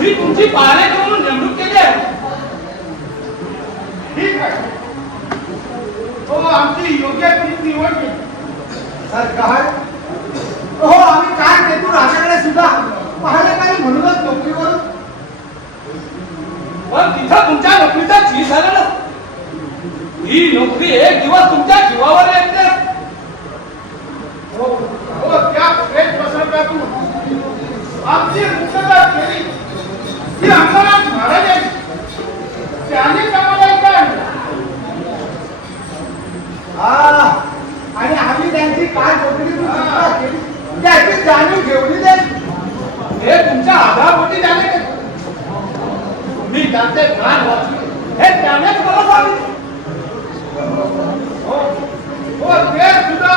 मी तुमची पाहणे करून नेमणूक केली आहे. ठीक आहे. हो, आमची योग्य निवड केली. सरकार हो, आम्ही काय देतो राजाकडे सुद्धा पाहिलं काही म्हणूनच नोकरीवरून. पण तिथं तुमच्या नोकरीचा जी झाला ना, ही नोकरी एक दिवस तुमच्या जीवावर येते. हो, त्या एक प्रसंगातून आमची मुक्तता केली ती अंबरनाथ महाराज त्यांनी आम्हाला इथं आणि आम्ही त्यांची काय नोकरीतून सुटका केली त्याची जाणीव घेऊन दे. हे तुमच्या आधारपोटी झाले का? तुम्ही त्यांचे प्राण वाचले हे त्यानेच मला सांगितले. हो, ते सुद्धा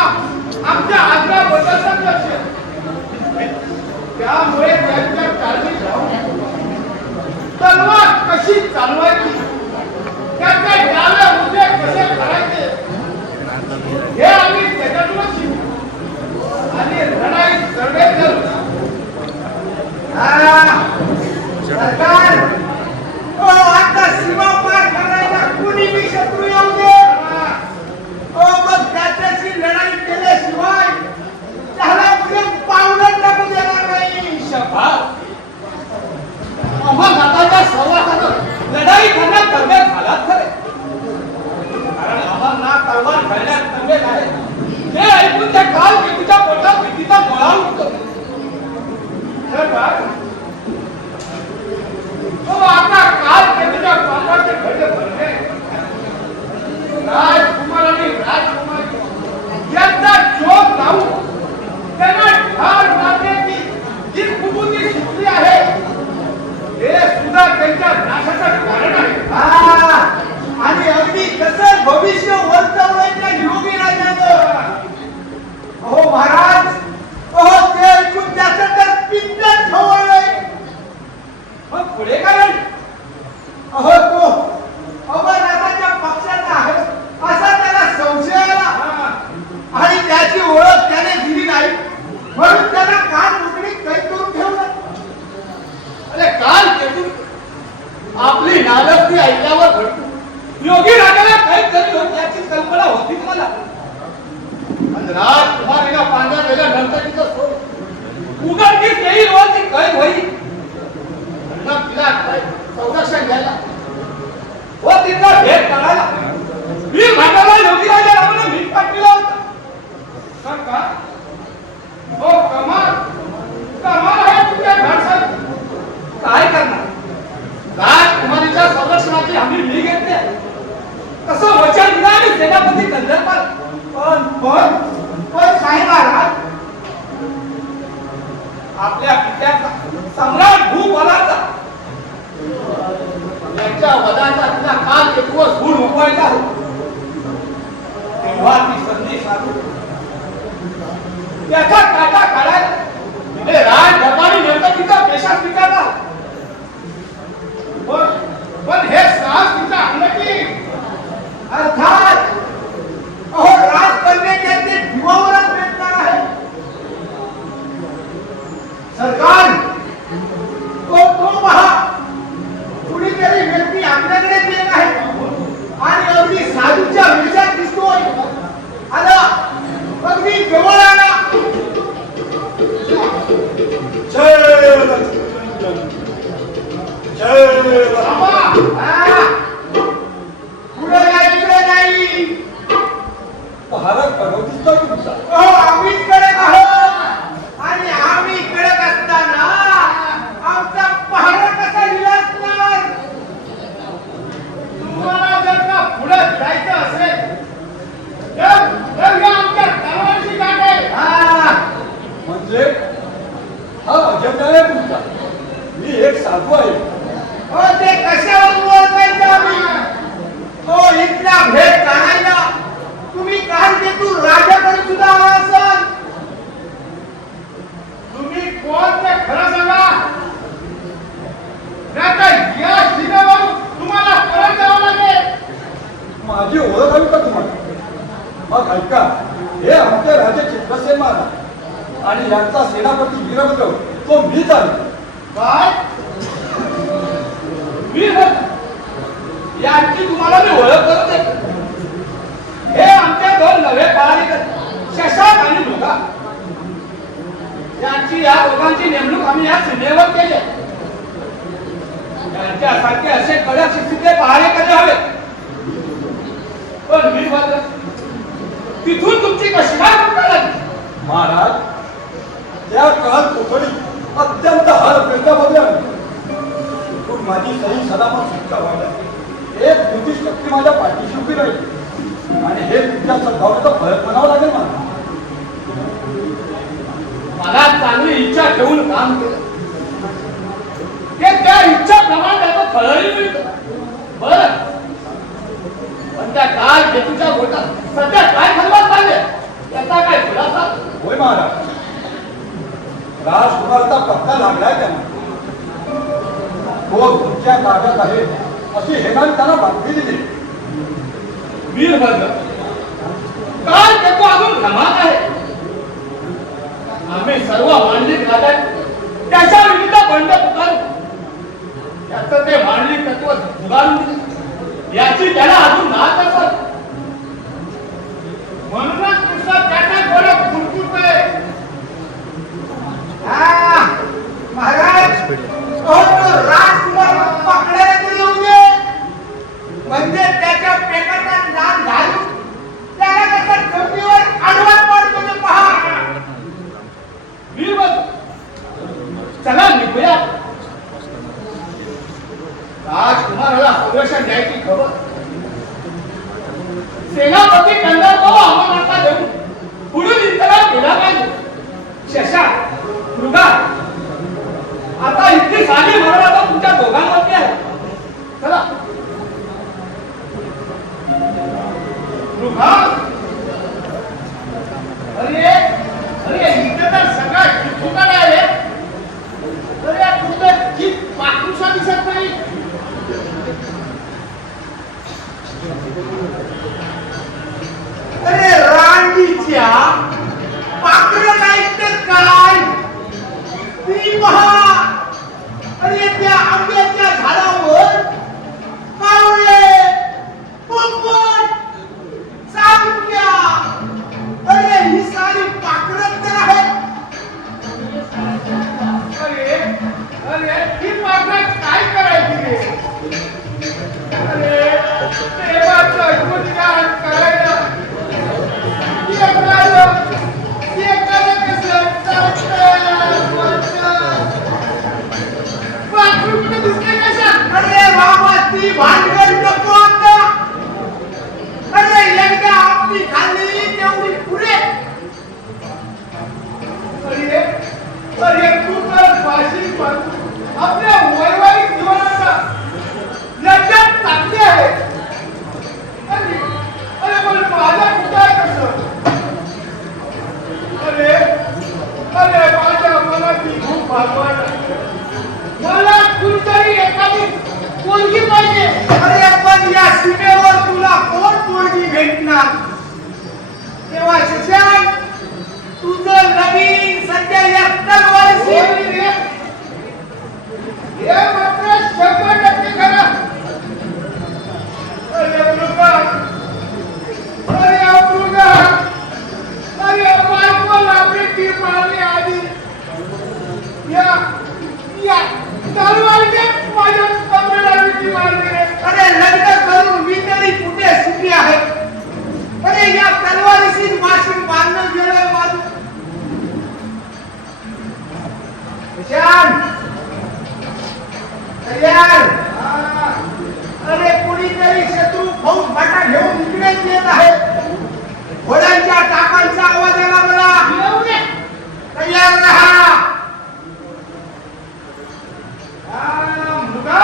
आमच्या आग्रहाबद्दल लक्ष. त्यामुळे त्यांच्या काळजी जाऊन तलवार कशी चालवायची, त्याचे डावे उद्या कसे करायचे हे आम्ही त्याच्यातूनच शिकलो आणि लढाई लढायचं. सरकार हो, आता सीमा पार करायला कुणी बी शत्रू येऊ दे. हो, मग त्याच्याशी लढाई केल्याशिवाय त्याला पुढे पावलं टाकू देणार नाही. शभास. आम्हा नाताच्या सहवासानं लढाई करण्यात तब्येत झालाच खरे, कारण आम्हाला तलवार घालण्यात तब्येत आहे. ते ऐकून त्या काल भीतीच्या पोटात भीतीचा गोळा उठतो. हो, आता काल केलेल्या पापाचे खडे भरले. राजकुमार आणि राजकुमारी यांचा शोध लावून त्यांना ठार मारण्याची जी कुबुद्धी शिकली आहे हे सुद्धा त्यांच्या नाशाचं कारण आहे. आणि अगदी कसं भविष्य वर्तवण्याच्या योगी राजानं. हो महाराज, हो ते ऐकून त्याचं तर पित्तच खवळलंय. मग पुढे काय? अहो, तो अमरनाथाच्या पक्षाचा आहे असा त्याला संशय आला आणि त्याची ओळख त्याने दिली नाही म्हणून त्याला काल मुकडी कैद करून ठेवलं. अरे काल केतून आपली नालस्ती ऐकल्यावर भडकून योगी राजाला कैद करीत होत याची कल्पना होती तुम्हाला. आणि राजकुमारीला पांढरा गेल्यानंतर तिचं सोड उघडकीस येईल व ती कैद होईल. मग तिला संरक्षण घ्यायला व तिचा भेद करायला मी भागाला योगी राजा रावण भीक पाठविला होता. सरकार, हो कमाल कमाल आहे तुमच्या घरचं. काय करणार? राजकुमारीच्या संरक्षणाची हमी मी घेतली. कसं वचन दिलं आणि सेनापती कंदर्पाल. पण साहेब महाराज, आपल्या पित्याचा सम्राट भूपालाचा याच्या वदाचा तिला काल एक दिवस गुण उगवायचा आहे. तेव्हा ती संधी साधून त्याचा काटा काढायला तिने राज दरबारी नर्तकीचा पेशा स्वीकारला. पण हे सास तिचा आणलं की अर्थात अहो राजकन्या त्यांचे जीवावरच भेटणार आहे. सरकार तो पहा, कुणीतरी व्यक्ती आपल्याकडे येत आहे आणि अगदी साधूच्या वेशात दिसतोय. आला, अगदी जवळ आला. पुढे नाही भारत कडक तुमचा. आम्हीच कडक आहोत आणि आम्ही कडक असताना आमचा पहारा कसा विलासणार. तुम्हाला जर का पुढे जायचं असेल तर या आमच्या तलवारीची गाठ आहे. म्हणजे हा अजंडा आहे तुमचा. मी एक साधू आहे. ते कशावर ओळखायचं आम्ही. इथला भेद काढायला तुम्ही काल तेथून राजाकडे सुद्धा आला असाल. तुम्ही कोण ते खरं सांगा. नाहीतर या शिलावर तुम्हाला परत जावं लागेल. माझी ओळख हवी का तुम्हाला? मग ऐका, हे आमचे राजे चित्रसेन महाराज आणि यांचा सेनापती वीरभद्र तो मीच आहे. काय यांची तुम्हाला मी ओळख करून देतो. हे आमचे दोन नवे पहारेकर शशांक आणि मृगा. यांची या दोघांची नेमणूक आम्ही या सीमेवर केली. यांच्यासारखे असे कडक शिस्तीचे पहारेकरी हवे. पण मी मात्र तिथून तुमची कशी काय लागली? महाराज त्या काळात कोकणी अत्यंत हरपेटामध्ये आली. पण माझी सही सदामत सुटका व्हायला एक ब्रिटिश शक्ती माझ्या पाठीशी उभी राहील आणि हे तुमच्या सद्भावनेचा फरक म्हणावं लागेल मला. मला चांगली इच्छा ठेवून काम केलं की त्या इच्छाप्रमाणे त्याचं फळही मिळतं. बरं, पण त्या काळ हेतूच्या गोटात सध्या काय खलबत चालले त्याचा काय खुलासा? होय महाराज, राजकुमारचा पत्ता लागलाय त्यांना. तो तुमच्या ताब्यात आहे अशी हेमाने त्यांना बातमी दिली. वीरभद्र, काळ हेतू अजून धमाक आहे. आम्ही सर्व मांडलिक राजात त्याच्या विरुद्ध बंड पुकारू. त्याचं ते मांडलिक तत्व झुगारून दिले याची त्याला अजून नात असत. म्हणूनच नुसतं त्याच्या डोळ्यात फुलफुलतंय. महाराज तो राजकुमार पकडायला तरी येऊ दे. म्हणजे त्याच्या पेटाचा नाद घालून त्याला त्याच्या जमिनीवर आडवा पाडतो ते पहा. वीरभद्र, चला निघूया. राजकुमाराला संरक्षण द्यायची खबर सेनापती कंदर्प आम्हाला देऊन पुढील इंतजार केला पाहिजे. शशांक, मृगा, आता इतकी साधी मर्यादा तुमच्या दोघांवरती आहे. चला. मृगा, अरे अरे इथे तर सगळा ठिकठिकाण आहे. अरे कुठं की पाकुसा दिसत नाही. अरे राणीच्या पाखरं नाही तर काय ती पहा. अरे त्या आंब्याच्या झाडावर कावळे, पोपट, चाबुक्या, अरे ही सारी पाखरं तर आहेत. अरे अरे ही पाखरं काय करायची रे? अरे प्रेमाचं गुणगान करायला एकाला कसं पाखरू कुठे दिसते कशा? अरे बाबा ती भांडण नको आता. अरे एकदा आपली खाल्ली तेवढी पुरे. अरे अरे तू तर भाषिक आपल्या वैवाहिक जीवनाचा लज्जत चांगली आहे. अरे अरे पण माझ्या कुठं आहे कसं? अरे अरे माझ्या मनाची खूप भागवण आहे. मला कुणीतरी एखादी पोरगी पाहिजे. अरे पण या सीमेवर तुला कोण पोरगी भेटणार? तेव्हा शशांक तुझं नवीन सध्या या तलवारीशी हे मात्र 100% खरं. अरे मृगा, अरे मृगा, अरे बायकोला बेटी मारली आधी या तलवारीने माझ्या कमरेला बेटी मारली रे. अरे लग्न करून मी तरी कुठे सुखी आहे. अरे या तलवारीशी माशी मारणं गेलं माझं. शशांक, तयार. अरे कुणीतरी शत्रू फौज फाटा घेऊन इकडेच येत आहे. घोड्यांच्या टाकांचा आवाज आला मला. येऊ दे. तयार रहा. मृगा,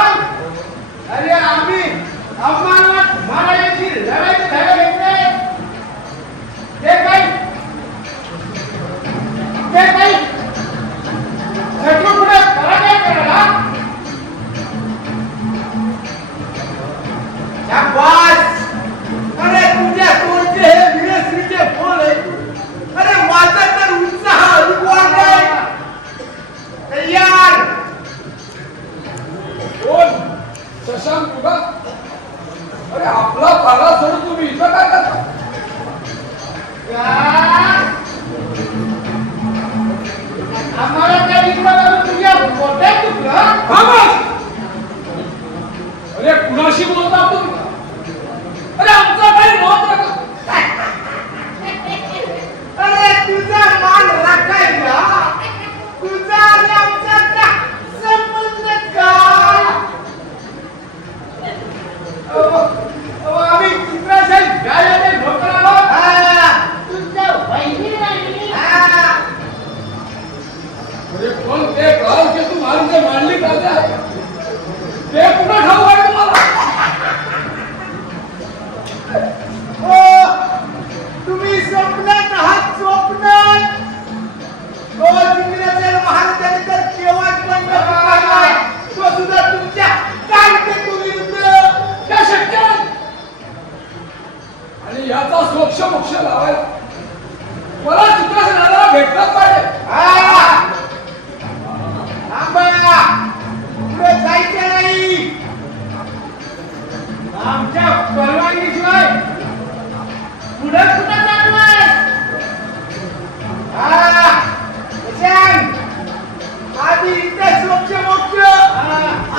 अरे आम्ही आम्हाला महाराजांची लढाई धडा घेतले. ते काही शत्रू पुढे पराजय करायला. शाबास. अरे तुझ्या तोंडचे हे वीरश्रीचे बोल आहे. अरे माझा तर उत्साह अधिक वाढलाय. तयार. कोण? शशांक, मृगा, अरे आपला पाला सोडून तुम्ही इथं काय करता? आम्हाला त्या विचारावर तुझ्या पोटात दुखलं. अरे कुणाशी बोलता तुम्ही? अरे आमचा काही मत नका. अरे तुझा मान राखायला तुझा आणि आमचा का संबंध काय? आम्ही चित्राशाही गायले ढोकळा तुमच्या वहिनी नाही. अरे पण ते गाव के तुम्हाला जे मांडली करते आहे ते कुठं ठाऊ आहे तुम्हाला? तुम्ही स्वप्नात आहात स्वप्नात. तो इंग्रजांनी महाराजांनी केव्हाच बंद केलाय. तो सुद्धा तुमच्या कानकेतुरीत त्या शक्य आहे. आणि याचा सोक्ष मोक्ष लावायला मला चित्राला भेटलाच पाहिजे. थांबा, पुढे जायचं नाही. आमच्या परवानगीशिवाय पुढे कुठं जातोय? सांग. आधी इथे स्वच्छ मोक्ष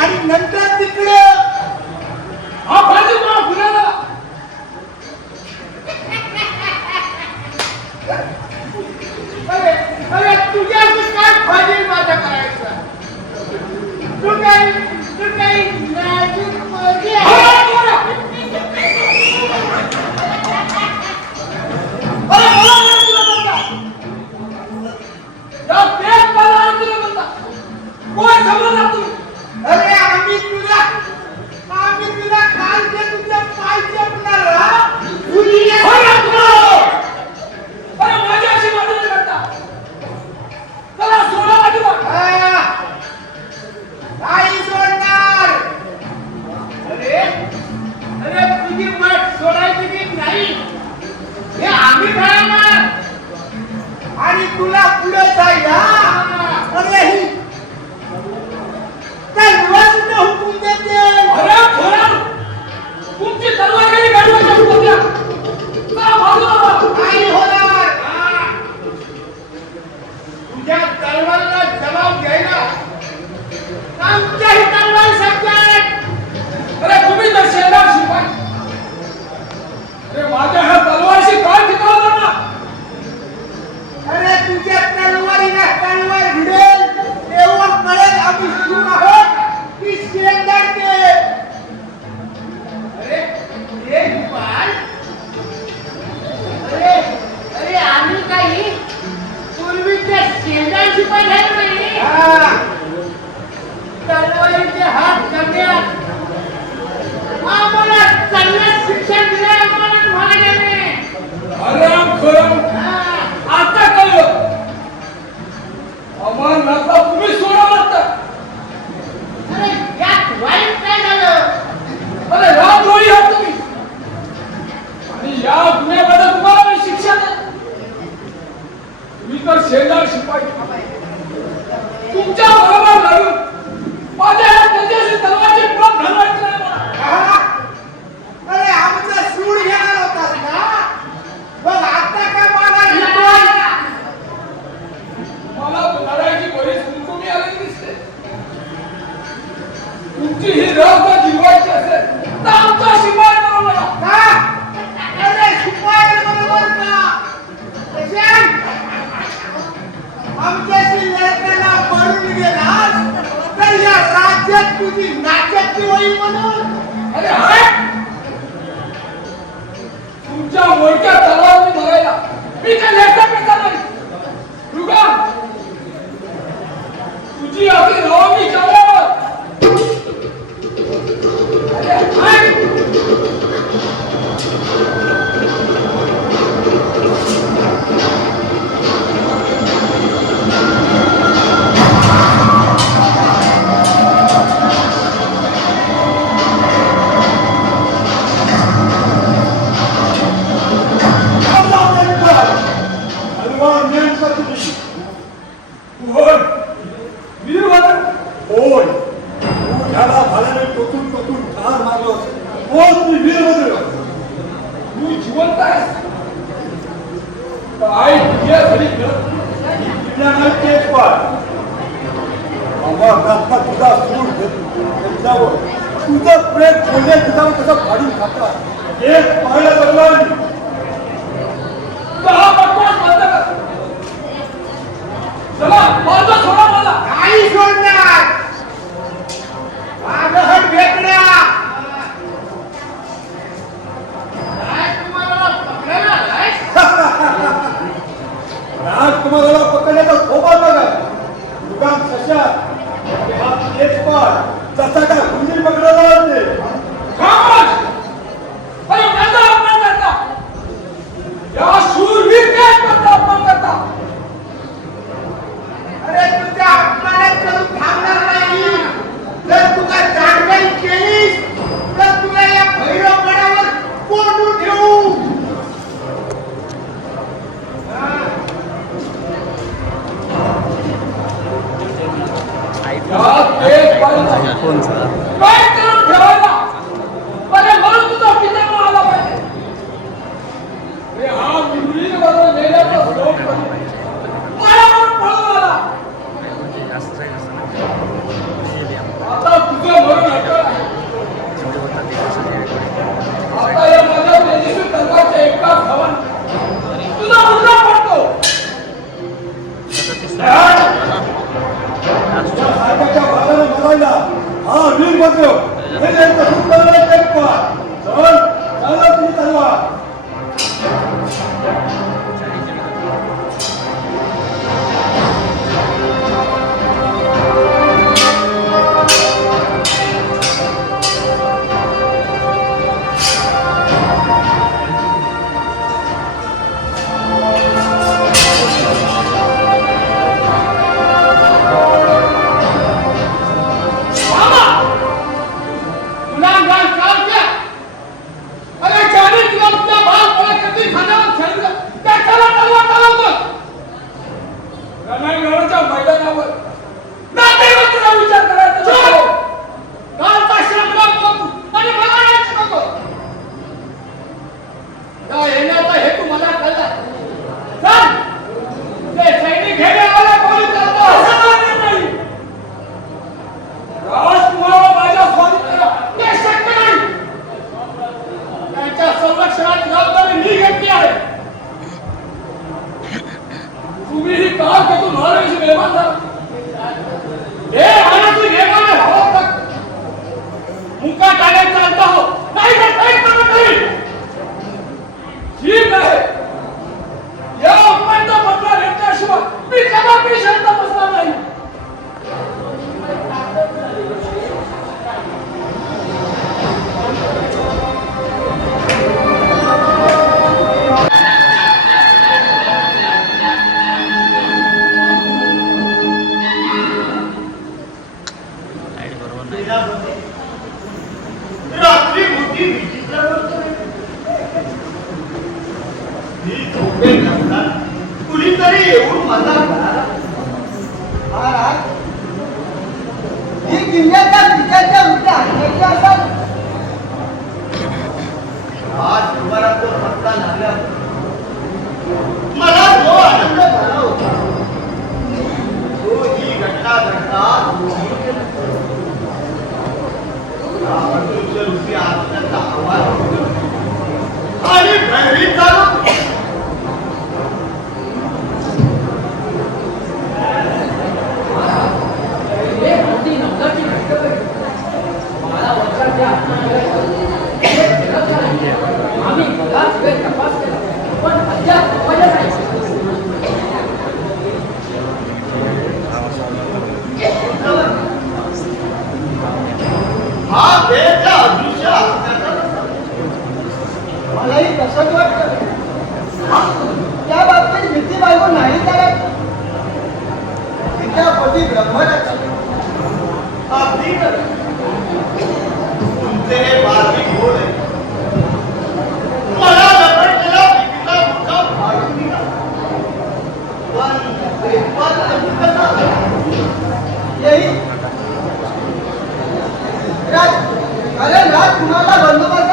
आणि नंतर तिकडं. हा पाहिजे मला पुण्याला. अरे अरे तुझ्याशी काय फायदे माझा करायचा? तू काही नाजूक पोरगी आहे. अरे मला नाही तुला म्हणता. या पेट मला नाही तुला म्हणता. कोण समजणार तुम्ही? अरे आम्ही तुला काल ते तुझ्या पाय चपणार. अरे माझ्याशी मदत करता. चला सोडा माझी नाही सोडणार. अरे अरे तुझी वाट सोडायची की नाही हे आम्ही ठरवणार. आणि तुला पुढे जायला अरे ही तलवारीने हुकूम देते. अरे थोडा तुमची तलवार कधी गाडीवर चढून बसल्या. चला बाजूला. नाही होणार. तुझ्या तलवारीला जबाब द्यायला आमच्याही तलवारी सज्ज आहेत. अरे तुम्ही तर शेजार शिपाई. अरे माझ्या ह्या तलवारशी काय ठिकाण ना. अरे तुझ्या तलवारीला तलवार भिडेल तेव्हा कळेल आम्ही शिव आहोत की शेंदाडे. अरे हे गोपाल, अरे अरे आम्ही काही पूर्वीच्या शेजारची पण नाही. तलवारीचे हात करण्यात आम्हाला चांगलं शिक्षण दिलं आम्हाला महाराजांनी. अरे खरं आता कळलं. अमरनाथला तुम्ही सोडा लागता. अरे यात वाईट काय झालं? अरे रामजोडी आहात तुम्ही. आणि या गुन्ह्याबद्दल तुम्हाला मी शिक्षा द्या. तुम्ही तर शेजार शिपाई. तुमच्या बरोबर लढून माझ्या ह्या त्याच्याशी तलवारची पळत घालवायची नाही मला. अरे आमचा सूड घेणार होतास ना. बघ आता काय मागा घेतोय. मला लढायची बरीच कुंकुमी आलेली दिसते. तुमची ही रस जर जिरवायची असेल तर आमचा शिपाई बरोबर आहे. का? अरे शिपाई बरोबर का? सांग. आमच्याशी लढताना पडून गेलास तर या राज्यात तुझी नाचक्की होईल म्हणून. अरे हाय तुमच्या मोडक्या तलवारने बघायला मी काय लेखा पेचा नाही. रुगा तुझी अगदी रवानी चालल्यावर. अरे हाय होय ह्याला भाल्याने टोचून टोचून ठार मारलं. हो तू वीरभद्र तू जिवंत आहेस काय तुझ्या घरी तेच पार आम्हा तुझा सूर त्यांच्यावर तुझं प्रेम खोले तुझा कसं फाडून खातात एक पाहायला लागला चला माझा सोडा मला काही सोडणार माझं हट भेटण्या राजकुमाराला पकडण्याचा खोबा बघा मुगाम सशा तेच पार जसा काय हुंदीर पकडायला लागते खामोश अरे माझा अपमान करता या शूरवीर काय करता अपमान करता अरे तुझ्या अपमानात करून थांबणार नाही जर तू काय चांगली केलीस तर तुला या भैरवगडावर कोंडून ठेवू काय करून ठेवायला अरे म्हणून तुझा पिता आला पाहिजे अरे हा मुरली बरोबर नेल्याचा शोक मला म्हणून पळून आला आता तुझं मरण अटळ आहे आता या माझ्या तेजस्वी तलवारच्या एका धावान तुझा मुलगा पडतो साहेबाच्या बाजाला बघायला हा वीरभद्र हे त्यांचं सुंदर तेच पार चल चला तुम्ही तलवार रात्री मोठी विचित्र गोष्ट मी झोपेत नसताना कुणीतरी येऊन मला म्हणाला, महाराज ही किल्ल्याच्या पिकाच्या उलट्या हाताची असतात. आज दुपारात तो पत्ता लागला मला जो आनंद झाला होता तो ही घटना घडतात ऋषी आत्म्याचा आवाज आणि भयभीत झालो. हा भेटला अदृश्य मलाही तसंच वाटतं. त्या बाबतीत भीती बाळगून नाही करत. तिच्या पती ब्रह्मरच अगदी तुमचे हे बारवी घोड आहे. मला लपटलेला भीतीचा मुद्दा फाडून दिला पण येईल राज, अरे राज कुणाला बंदोबस्त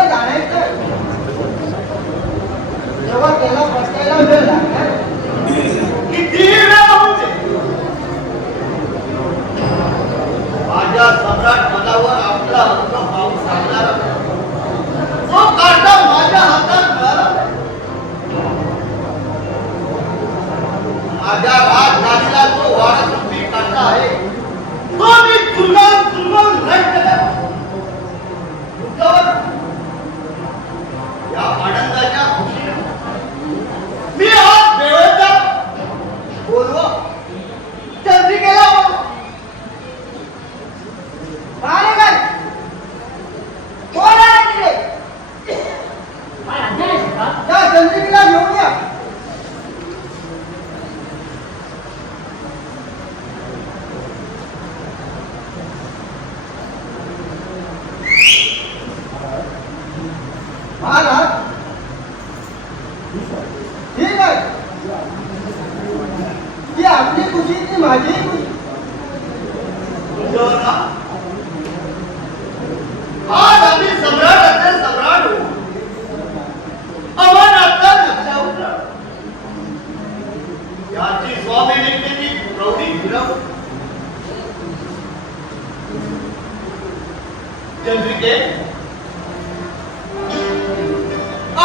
चंद्रिके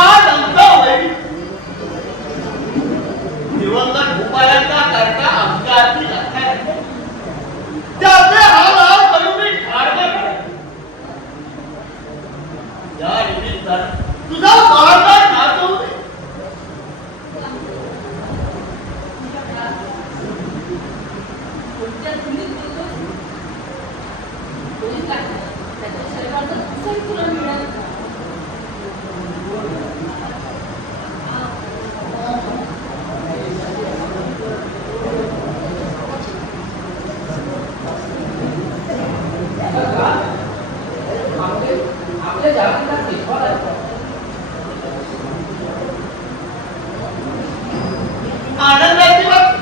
आज आमचा वैरी दिवंगत भूपालांचा करता आमच्या हाती लागणार त्याचे हाल हाल करून मी ठार या निमित्तानं तुझा बाळगार नाचवू दे. आपल्या जातीला देशवाला आनंदाची बाब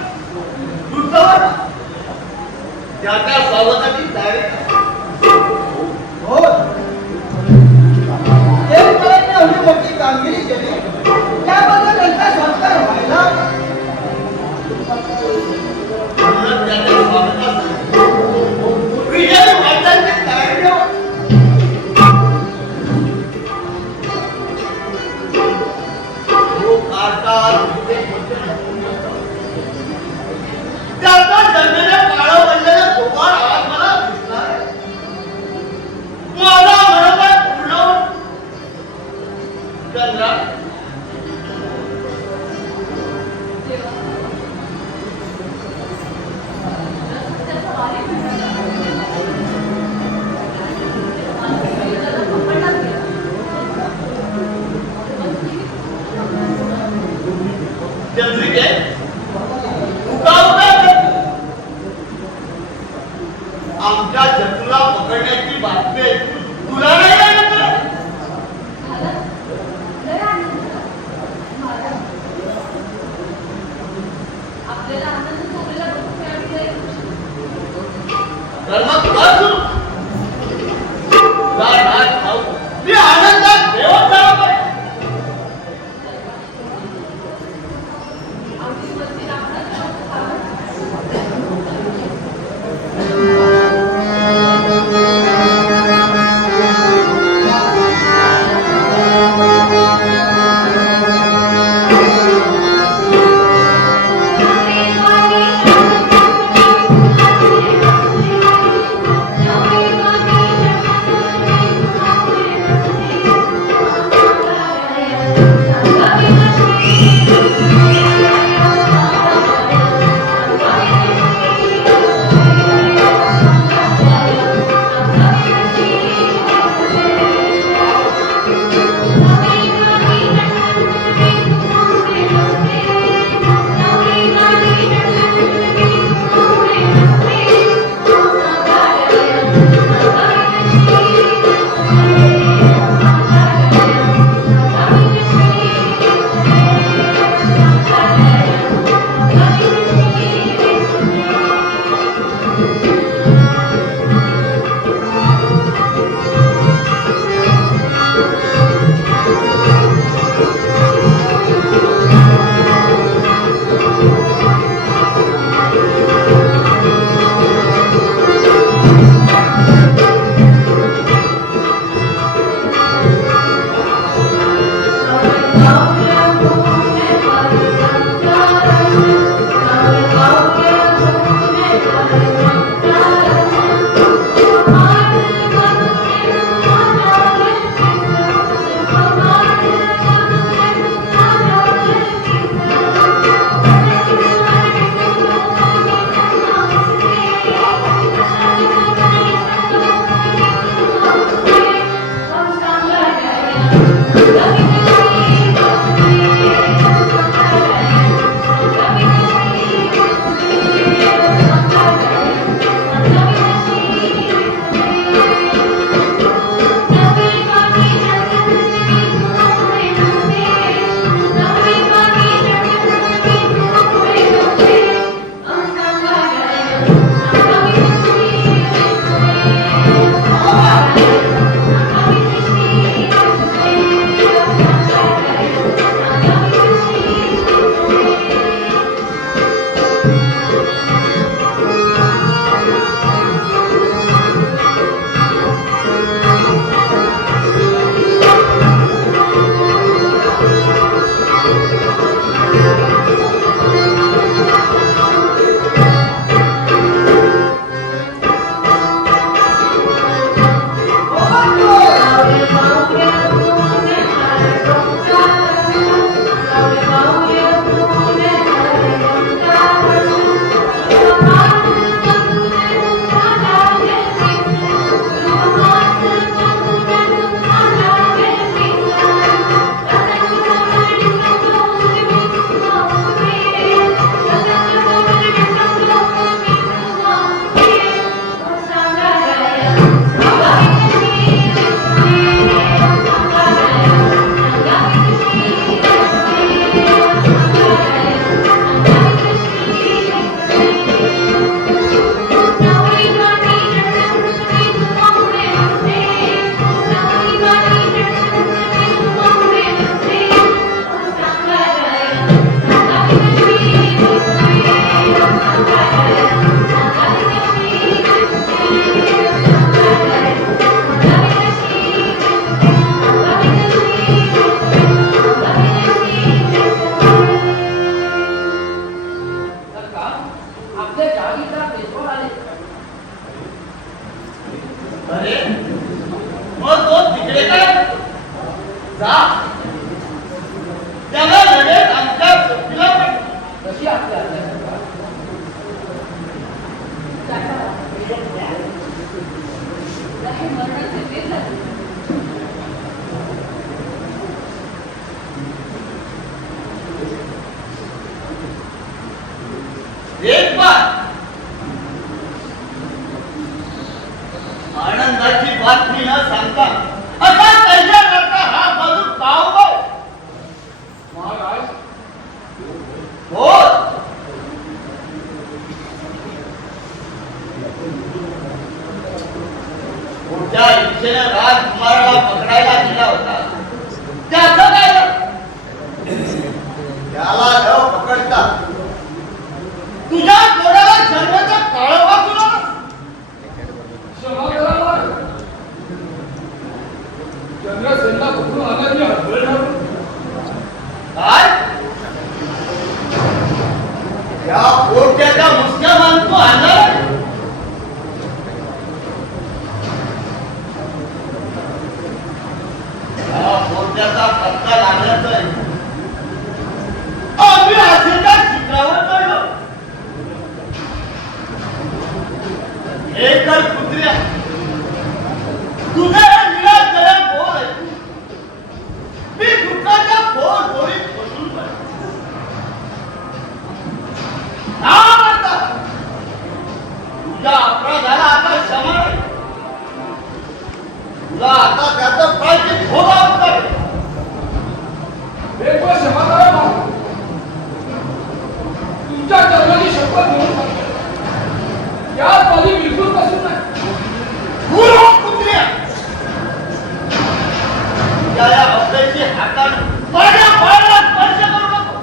दुर्सवार त्याच्या स्वागताची तयारी हो देवतांनी एवढी मोठी कामगिरी केली त्याबद्दल त्यांचा सत्कार व्हायला म्हणून त्याच्या स्वागतासाठी विजय व्हायची तयारी ठेवा. तो कारटार त्याचा जन्मेने काळं पडलेला गोपाळ आज मला दिसला आहे. माझा मनोबल पूर्ण चंद्रा चंद्रिके आमच्या जतूला पकडण्याची बातमी ऐकून तुला नाही लागत का? तर मग कर सुरू. तुला नाच खाऊ मी आनंदात बेहोश झाला पाहिजे. जा त्याला लगेच आमच्या सोबतीला पाठव. कशी आपली आज्ञा सरकार? एक बात आनंदाची बातमी न सांगता असा कैसा करता हा बाजू पाव महाराज हो पुढच्या इच्छेने राजकुमाराला पकडायला गेला होता त्याचं काय झालं? त्याला न पकडता तुझ्या डोळ्याला जन्माचा काळं वाचून क्षमा करा महाराज. चंद्रसेनला कुठून आला मी हतबल ठरलो. काय या पोट्याच्या मुसक्या मानतो आणणार या पोट्याचा पत्ता लागल्याचा आम्ही आशेच्या शिखरावर चढलो. एकच कुत्र्या तुझे निराशय बोल ऐकून मी दुःखाच्या खोल खोलीत बसून पडलो. आता तुझ्या अपराधाला आता क्षमा नाही. तुला आता त्याचं प्रायश्चित भोगावं लागेल. एक वेळ क्षमा करा महाराज. तुमच्या चरणाची शपथ घेऊन सांगतो. यात माझी बिलकुल कसूर नाही. दूर हो कुत्र्या. तुझ्या या अभ्याची हाताने माझ्या बाळाला स्पर्श करू नको.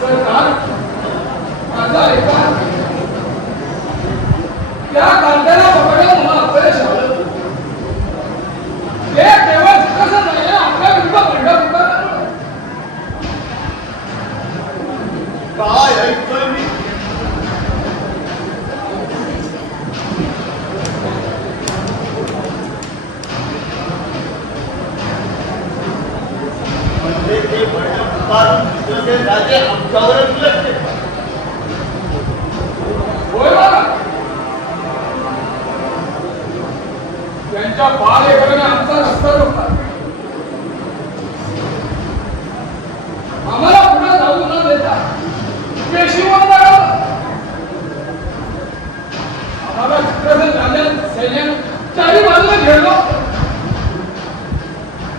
सरकार माझा ऐका. त्या कांद्याला पकडून मला अपयश आलं. ते केवळ कसं नाही आपल्या विरुद्ध बंड काय ऐकतोय मी? म्हणजे ते बळी उभारून दुसरे राजे आमच्यावरच लढले. होय बघा. त्यांच्या बाल एकाने आमचा रस्ता रोखला. आम्हाला पुढे जाऊ न देता पेशीवर लढवलं. आम्हाला चित्रसेन राजा सैन्याने चारी बाजूला घेरलो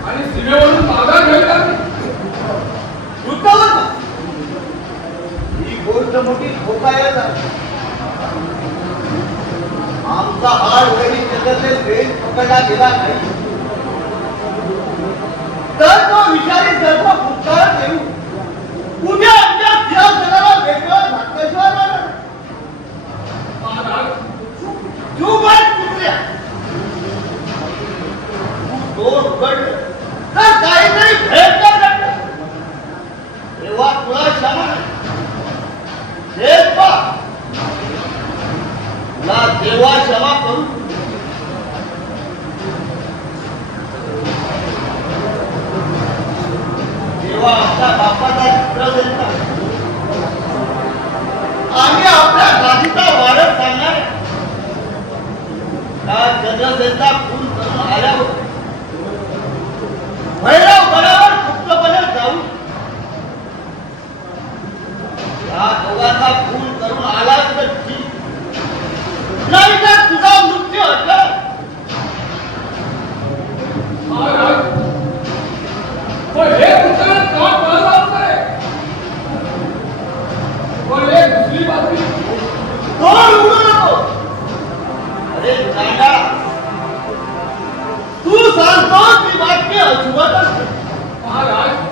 आणि सीमेवरून माघार घ्यावी लागली. युद्धावर का? ही गोष्ट मोठी धोकादायक आहे. आमचा हाड वगैरे जगतले वेळ पकडला गेला नाही तर तो विषारी सर्प भूतकाळात येऊ उद्या आमच्या सिंहासनाला वेगळं झाकल्याशिवाय राहणार नाही. महाराज तू बघ कुत्र्या. तू तोंड उघडलं तर काहीतरी भयंकर घडलं. तेव्हा तुला क्षमा नाही. हेच पहा. तुला देवा क्षमा करू. तेव्हा आपल्या बापाचा चित्रसेनचा आम्ही आपल्या गादीचा वारस सांगणार. त्या चंद्रसेनचा खून करून आल्यावर भैरव गडावर गुप्तपणे जाऊ या दोघांचा खून करून आलाच तर ठीक. नाही तर तुझा मृत्यू असेल. महाराज पण हे पुस्तक का पळाला होतंय? पण एक दुसरी बातमी. तोंड उघडू नको. अरे चांडा तू सांगतो ती बातमी अशुभच असते. महाराज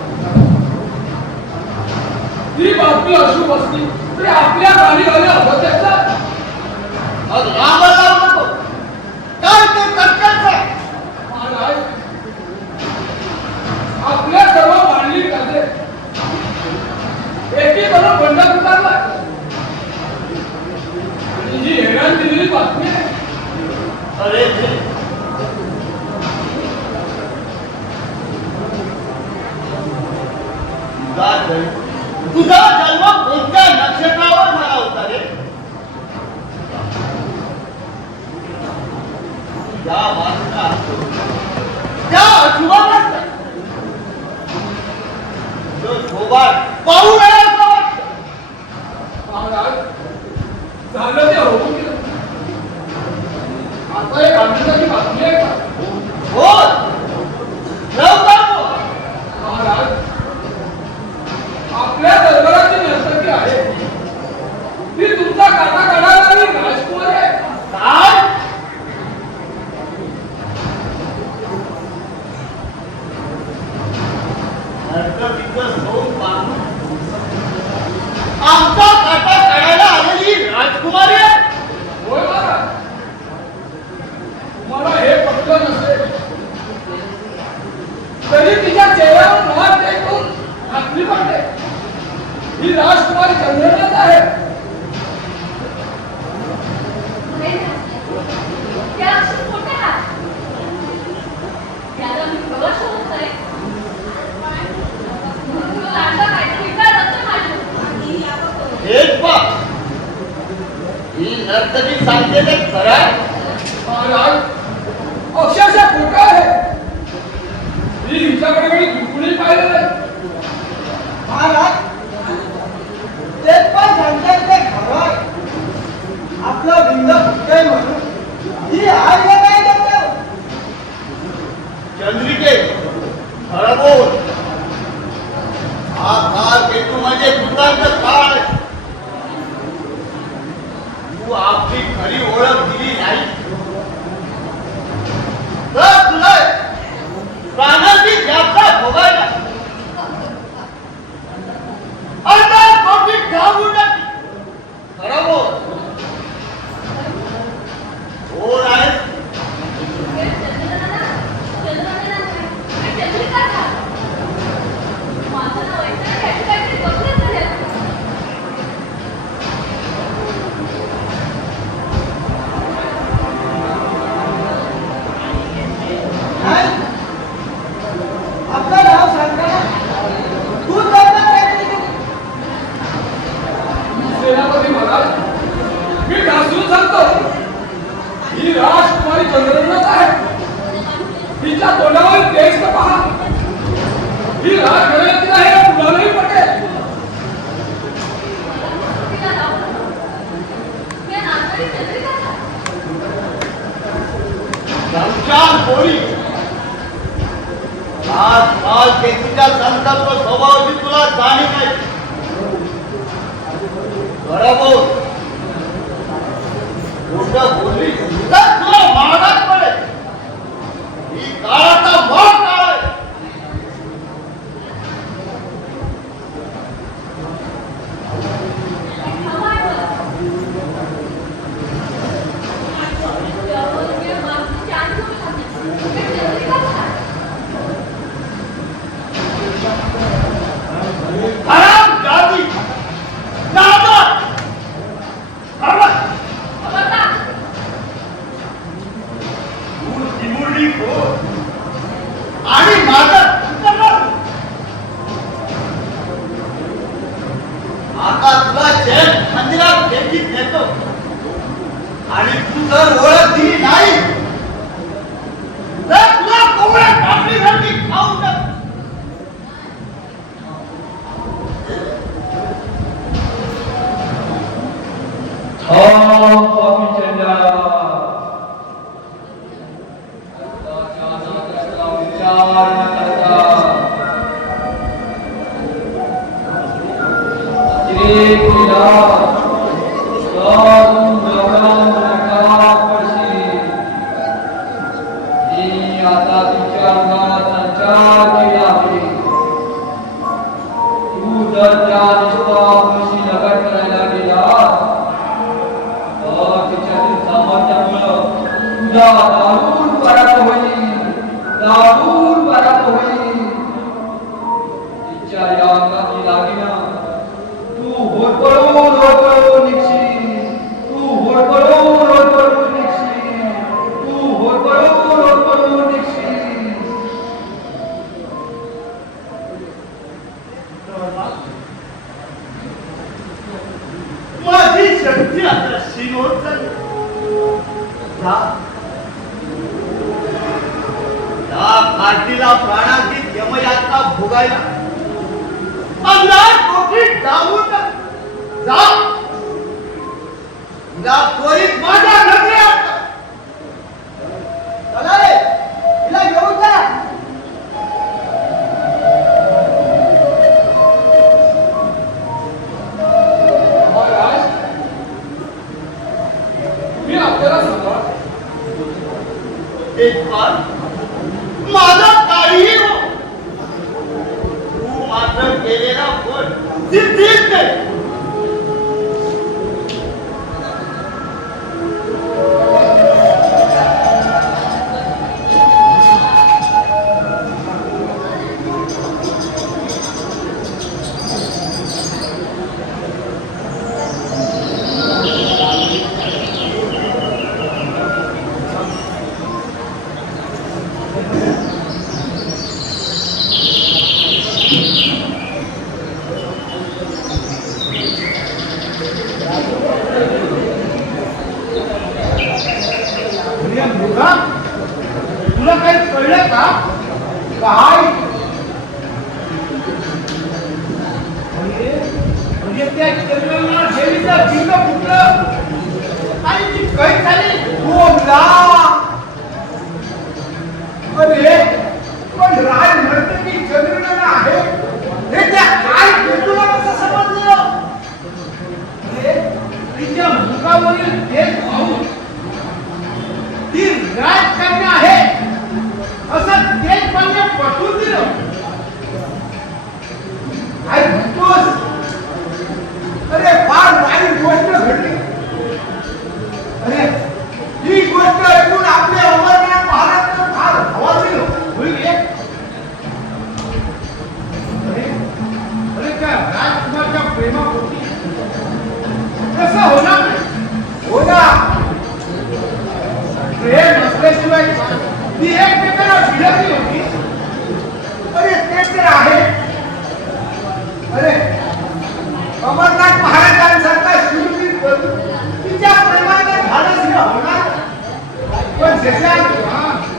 ही बातमी अशुभ असली तरी आपल्या गाडी आले अभत्याचा. मग रामाला लावू नको. काय ते सत्याचं आहे. महाराज आपल्या सर्व मांडली करते अरे ते तुझा जन्म कोणत्या नक्षत्रावर झाला होता रे? या बाजूला त्या अजुबात पाहू नये असं वाटतं. महाराज झालं ते होऊन गेलं. आता एक आनंदाची बातमी आहे का? बोल लवकर बोल. महाराज आपल्या दरबाराची नर्तकी आहे ती तुमचा काटा काढायला राजकुमार आहे. काय? नर्तकीचं सोंग पाहून आमचा काटा काढायला आलेली राजकुमारी आहे. होय महाराज तुम्हाला हे पटलं नसेल तरी तिच्या चेहऱ्यावर नवाज देखून खात्री पडते ही राजकुमारी चंद्रनाथ आहे. त्या अक्षर खोटे आहेत. त्याला मी प्रवास होत आहे. म्हणून तो लाडका काहीतरी वेगळा रद्द मांडला. हेच पहा, ही नर्तकी सांगते ते खरं आहे. महाराज अक्षरशः खोटा आहे. मी हिच्याकडे कधी बिलकुलही पाहिलं नाही. महाराज ते पण सांगतात ते खरं आहे. आपलं बिंद फुटतंय म्हणून ही आई काय करतो. चंद्रिके खरं बोल. हा काळ केतू म्हणजे कृतांत काळ आहे. तू आपली खरी ओळख दिली नाही तर तुला प्राणाची यात्रा भोगायला अर्थात मोठी घाबरून टाकली. खरं बोल. कोण आहे? माझं नाव ऐकताना त्याची काहीतरी गफलत झाली असेल. नाही आपलं नाव सांगताना तू लग्न काहीतरी केली. सेनापती महाराज मी ठासून सांगतो ही राजकुमारी चंद्रनाथ आहे. तिच्या तोंडावर तेज तर पहा. ही राजघराण्यातील आहे मुलालाही पटेल. तिला नाव या नागरी चंद्रिकाचा. शमशान पोळी आज काल केतूच्या संकल्प स्वभावाची तुला जाणीव नाही. खरं बोल. खोटं बोलली तर तुला महागात पडेल. ही काळाचा मोह काळ आहे. हवा आहे मला. त्यावर मी माणसाची आठवण लागली. हे चंद्रिकाचा आहे. हराम जाती नादात खरं खबरदार. तू चिमुरडी हो आणि माझं आता तुला जैन मंदिरात देखील नेतो आणि तू जर ओळख दिली नाही तर तुला कोवळ्या कापडीसाठी खाऊन टाक. आता तिच्या अंगात संचार केला आहे. तू जर त्या निष्पापाशी लगट करायला गेला तर तिच्यातील सामर्थ्यामुळं तुझा दारूण पराभव होईल. दारूण पराभव होईल. तिच्या या अंगाची दागिनं तू होडपळून निघशील. तू होडपळून निघशील. तू यमयातना भोगायला 15 कोटी डावून जा तिला त्वरित माझ्या घरी आण. चला रे तिला घेऊन जा. महाराज मी आपल्याला सांगा एक बार माझा काहीही हो तू मात्र केलेला पण सिद्धीच नाही. मुलगा तुला काही कळलं का? काय म्हणजे त्या चंद्रना देवीचा जिंक फुटलं आणि ती कैद झाली. बोला अरे पण राज म्हणते की चंद्रना आहे हे त्या काय तुला कसं समजलं? तिच्या मुखावरील तेज पाहून ती राजकन्या आहे असं तेज पाहणे पटवून दिलं. काय म्हणतोस? अरे फार वाईट गोष्ट घडली. अरे ही गोष्ट ऐकून आपले अमरनाथ महाराज फार हवालदिल होईल. अरे त्या राजकुमारच्या प्रेमापोटी कसं होणार नाही? होणार प्रेम नसल्याशिवाय ती एकमेकांना भिडली होती. अरे ते तर आहे. अरे अमरनाथ महाराजांसारखा शिववीर तिच्या प्रेमाने धाडस होणार. पण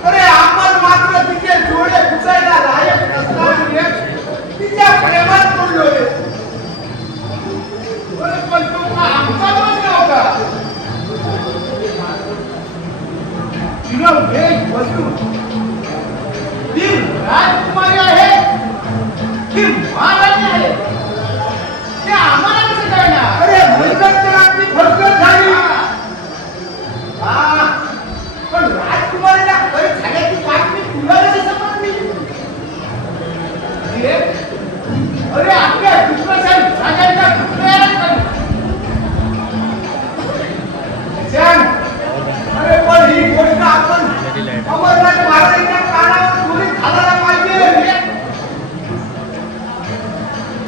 अरे आपण मात्र तिचे डोळे पुसायला लायक नसणार. तिच्या प्रेमात पडलो. पण तो आमचा दोष नव्हता. तिला एक वस्तू ती राजकुमारी आहे ती महाराणी आहे ते आम्हाला कसं कळणार? अरे म्हणतात तर आपली फसगत झाली. पण राजकुमारीला कैद झाल्याची बातमी तुला कशी समजली? अरे आपल्या दुसऱ्या जागांच्या दुसऱ्याला अरे पण ही गोष्ट आपण अमरनाथ महाराजांच्या कानावर त्वरित घालायला पाहिजे.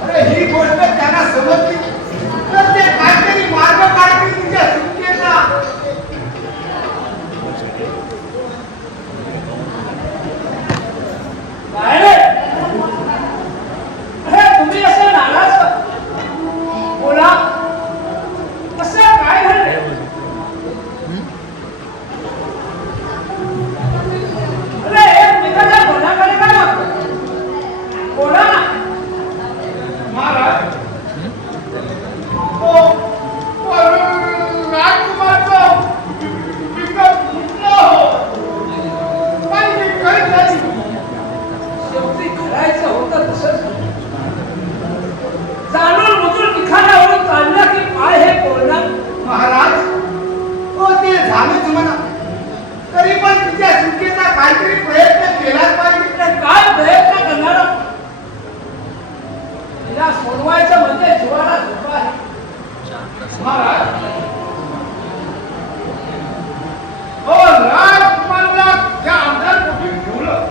अरे ही गोष्ट त्यांना समजली तर ते काहीतरी मार्ग काढतील तिच्या सुटकेचा. तुम्ही असं नाराज बोला कसं काय घडलंय? अरे एकमेकाच्या बोलाकडे काय लागतं? बोला ना महाराज राजकुमारचं पिकअप फुटलं हो पण ती कैद झाली. शेवटी करायचं होतं तसंच जाणून बुजून निखाऱ्यावरून चाललं की काय हे बोलणार? महाराज हो ते झालंच म्हणा. तरी पण तिच्या सुटकेचा काहीतरी प्रयत्न केलाच पाहिजे. काय प्रयत्न करणार? तिला सोडवायचं म्हणजे जीवाला धोका आहे. महाराज हो राजकुमारला ज्या आमदार पोटी ठेवलं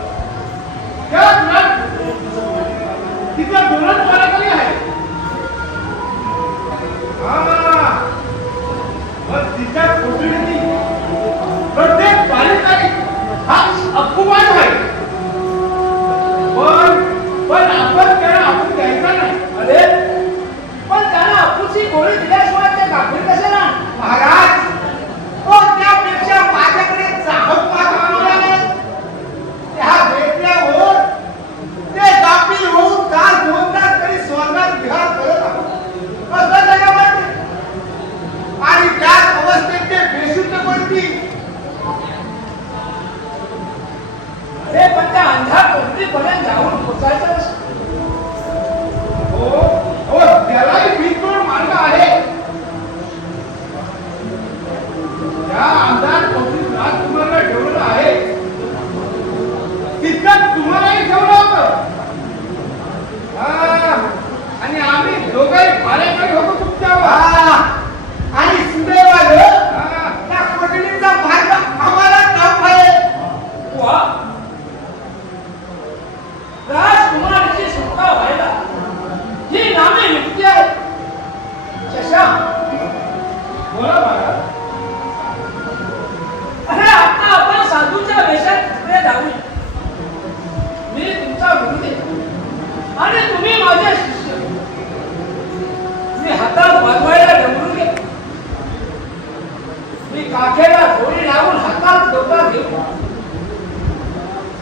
त्याच पोचायचं कसं? हो त्यालाही बिनतोड मार्ग आहे. त्या आमदार पंडित राजकुमारला ठेवलं आहे तितकं तुम्हालाही ठेवलं होतं. आणि आम्ही दोघंही भाड्याकडे होतो तुमच्यावर. आणि सुदैवानं त्या कोठडीचा मार्ग आम्हाला ठाऊक आहे. वा, राजकुमाराची सुटका व्हायला ही नामे युक्ती आहे. चषा, बोला महाराज. अरे आता आपण साधूच्या वेशात तिकडे जाऊया. मी तुमचा गुरुदेव आणि तुम्ही माझे शिष्य. मी हातात वाजवायला डमरू घे. मी काखेला झोळी लावून हातात डोका घेऊ.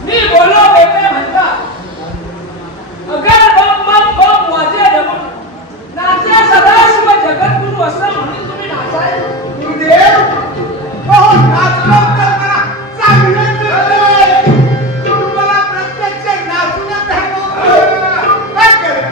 मी बोलो बेटे म्हणता अगर बम बम बम वाजे डमरू नाचे सदाशिव जगद्गुरु असं म्हणून तुम्ही नाचाय. गुरुदेव, अहो नाचलो तर मला चांगलं कळलंय. तुम्ही मला प्रत्यक्ष नाचून दाखवलं. काय करेल?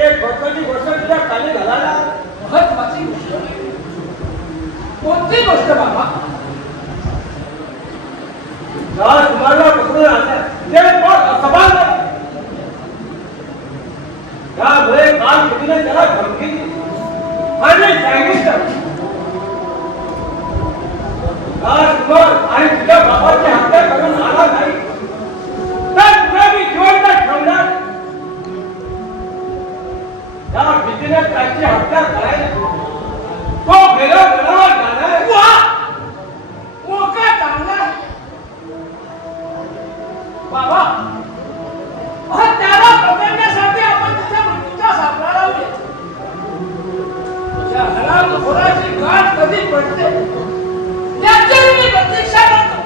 एक महत्वाची गोष्ट तुझ्या कानी घालायला. महत्वाची गोष्ट. कोणती गोष्ट बाबा? राजकुमारला पकडून आणलं ते पण असमान नाही. त्यामुळे काल मुलीने त्याला धमकी दिली आणि सांगितलं राजकुमार आणि तुझ्या बाबाची हत्या करून आला नाही तर तुला मी जिवंत ठेवणार. त्या भीतीने त्याची हत्या करायला तो गेला गडावर जाणार. वा, मोका चांगला आहे. बाबा, अहो, त्याला पकडण्यासाठी आपण त्याच्या मृत्यूचा सापळा लावूया. तुझ्या हरामखोराची गाठ कधी पडते याची मी प्रतीक्षा करतो.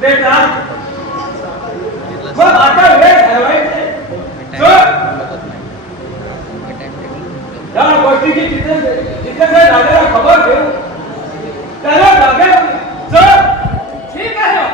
बेटा मग आता वेळ ठरवायचे. त्या गोष्टीची जिथे जिथे राजाला खबर घेऊ त्याला जागेत चल. ठीक आहे.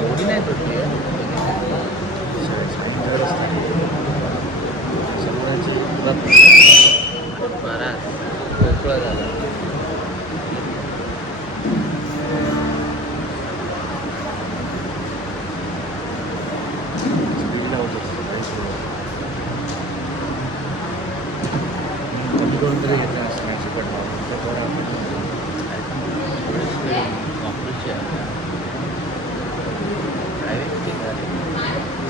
एवढी नाही पडली सगळ्यांची बराच मोकळा झाला. दोन तरी घेतल्या असण्याची पडला वापरूची आहे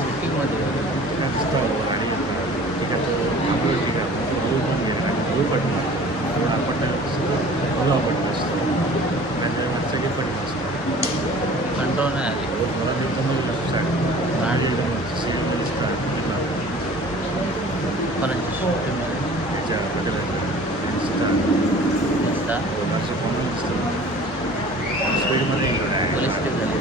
बुकिंगमध्ये गाडी पडली बाजूला पडलं असतं सगळी पडली असतं कंटाळून नाही आली मला ते समजलं स्पीडमध्ये पोलीस स्टेप झाली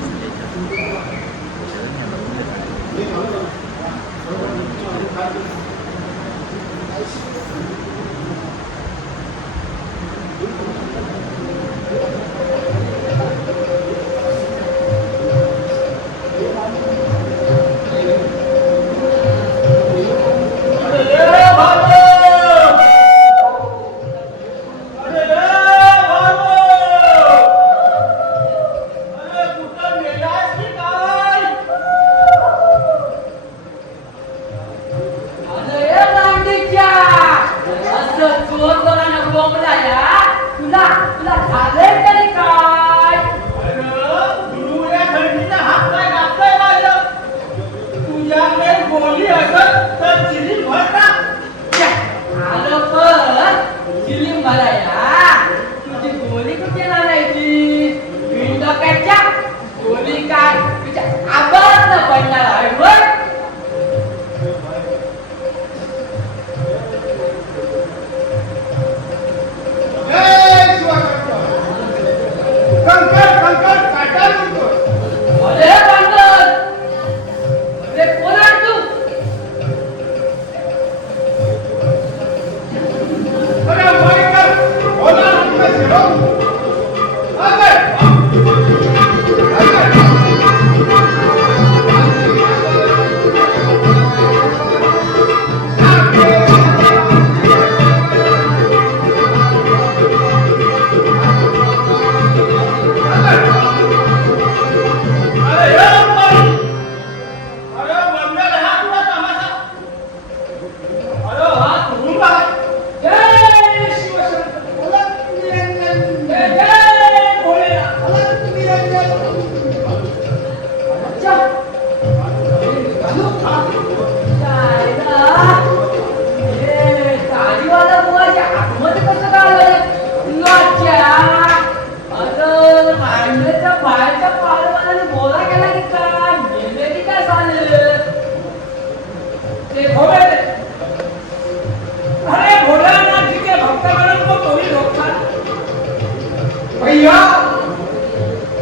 भैया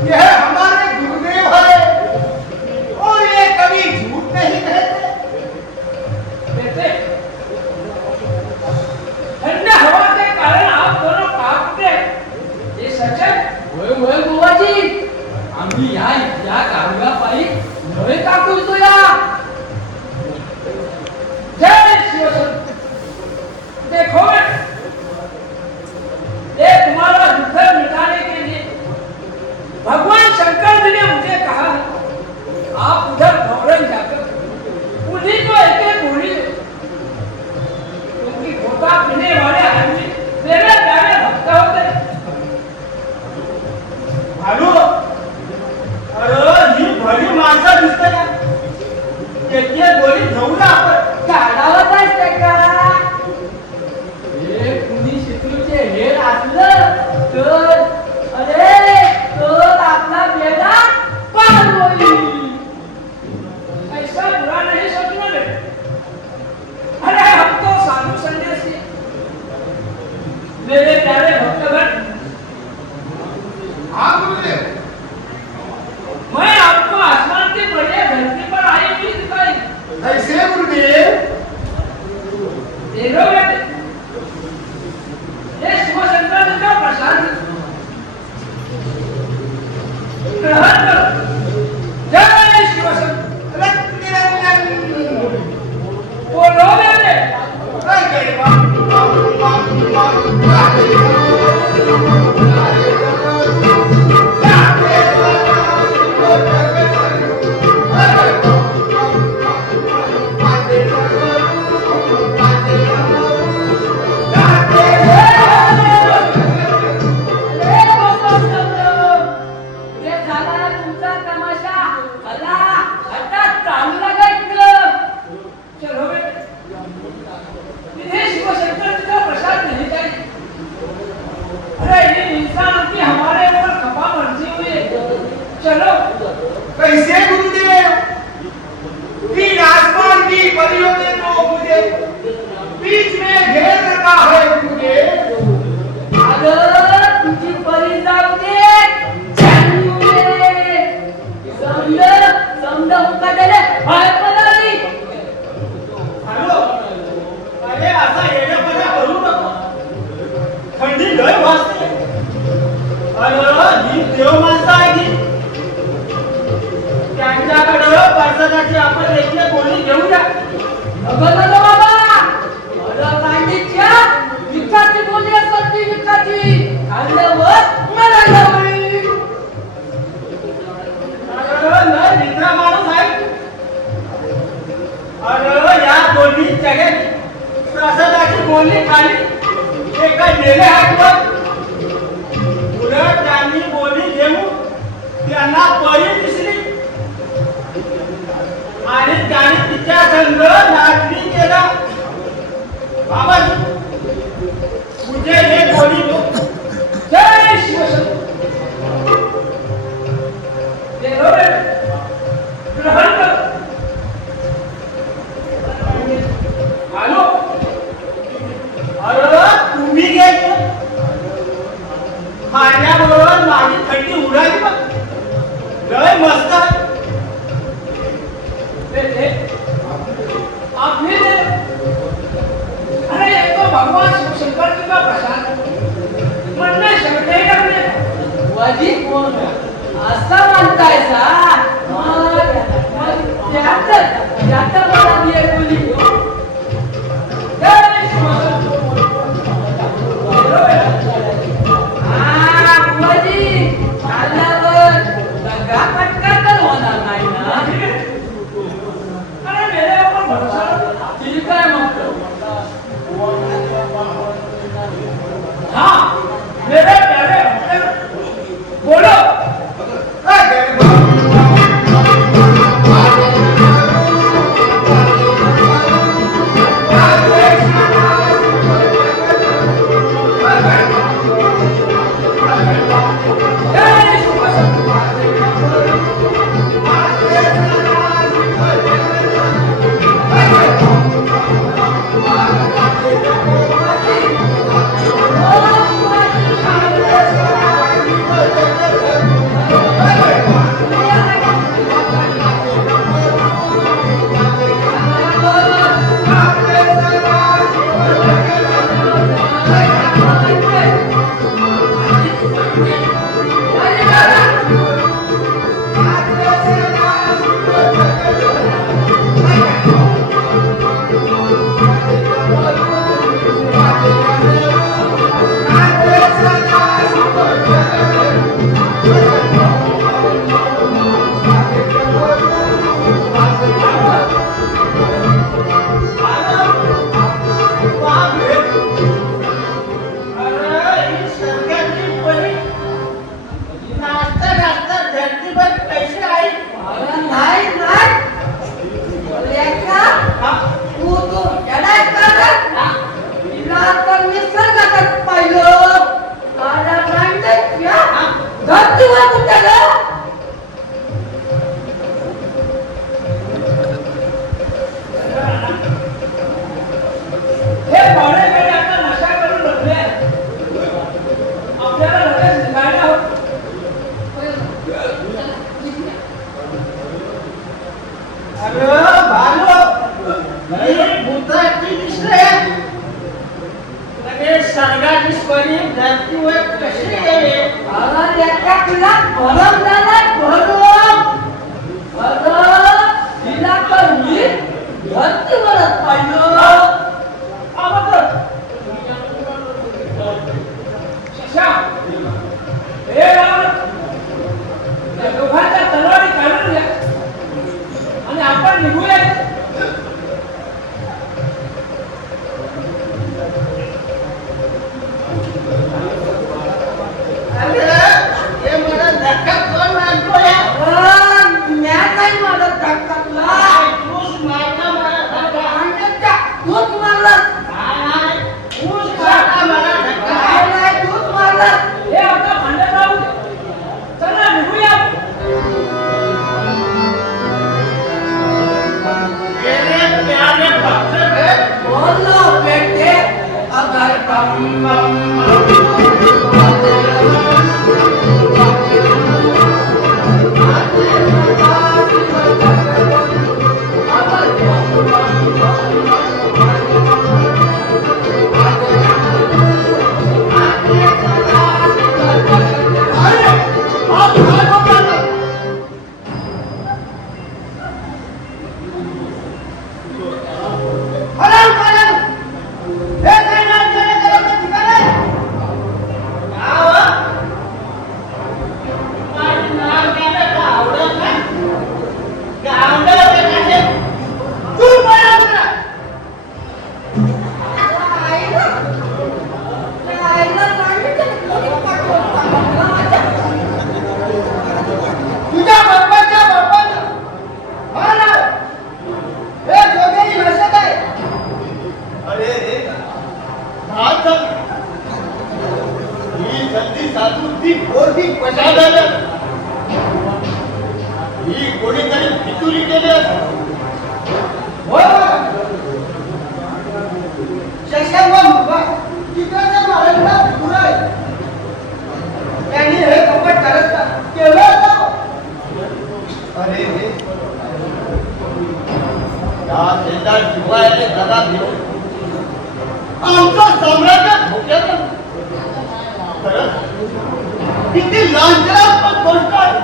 यह हमारे गुरुदेव है और ये कभी झूठ नहीं कहते। ठंडा हवा के कारण आप दोनों कांपते, ये सच है? होय बुवाजी, आम्ही या काळगापायी नवे कापूस या। जय शिवशंकर। देखो ये तुम्हारा दुख मिटाने के लिए भगवान शंकर जी ने मुझे कहा है आप उधर भौरन जाकर उन्हीं को एक गोली दो, क्योंकि घोटा पीने वाले आदमी मेरे प्यारे भक्त होते। भालू अरे ही भली माणसं दिसते का? त्याची गोळी घेऊ ना आपण काढावत असते का? हे कुणी शत्रूचे हेर असलं तर अरे तर आपला बेडा पार होईल। ऐसा बुरा नहीं सोचना बेटा। अरे हम तो साधु संन्यासी, मेरे प्यारे भक्तगण, हाँ गुरुदेव, मैं आपको आसमान के बढ़िया धरती पर आई हुई दिखाई। कैसे गुरुदेव? देखो बेटे, ये शिवशंकर जी का प्रसाद ग्रहण करो। जय शिवशंकर। बोलो बेटे। इंसान की हमारे ऊपर खपा मर्जी हुई है। चलो कैसे गुरुदेव? तीन आसमान की परियों ने तो मुझे बीच में घेर रखा है गुरुदेव। अगर तुझी परी जाऊ दे समजा समजा उकाडले बाहेर पडाली. हॅलो, अरे असा येडेपणा करू नको. थंडी लय वाजते. अरे ही देव माणसं आहे की त्यांच्याकडं परसादाची आपण एक गोळी घेऊया. अगं बाबा अरे सांगितल्या विकाची बोली असत ती विकाची खाल्ल्यावर मला जावळी. अरे लय मित्रा माणूस आहे. अरे या दोन्ही जगात प्रसादाची गोळी खाली हे काय गेले आहेत बघ. उलट त्यांनी गोळी घेऊन त्यांना परी दिसली आणि त्याने तिच्या संग नाचणी केला. बाबाजी तुझे हे गोळी दो. जय शिवशंकर. देव रे ग्रहण कर. हॅलो, अरे तुम्ही घ्यायचे खाण्याबरोबर माझी थंडी उडाली बघ. लय मस्त आहे. आपने अरे एक तो भगवान शिवशंकर जी का प्रसाद म्हणणे शक्य करणे वाजी कोण असं म्हणताय सा त्यात मला दिए बोली जय शिवशंकर. बुवाजी चालल्यावर दगा पटका तर होणार नाही ना. अरे मेरे ऊपर भरोसा ठीक आहे मग. हाँ मेरे प्यारे बोलो. संधी साधून ती पोरगी पशाळलं. ही कोणीतरी पितुरी केली असं. त्यांनी हे कपट केलं अरे रे, या शेजार शिवायला जगा घेऊन आमचं साम्राज्य धोक्यात आलं. खरंच किती लांछनात्मक गोष्ट आहे.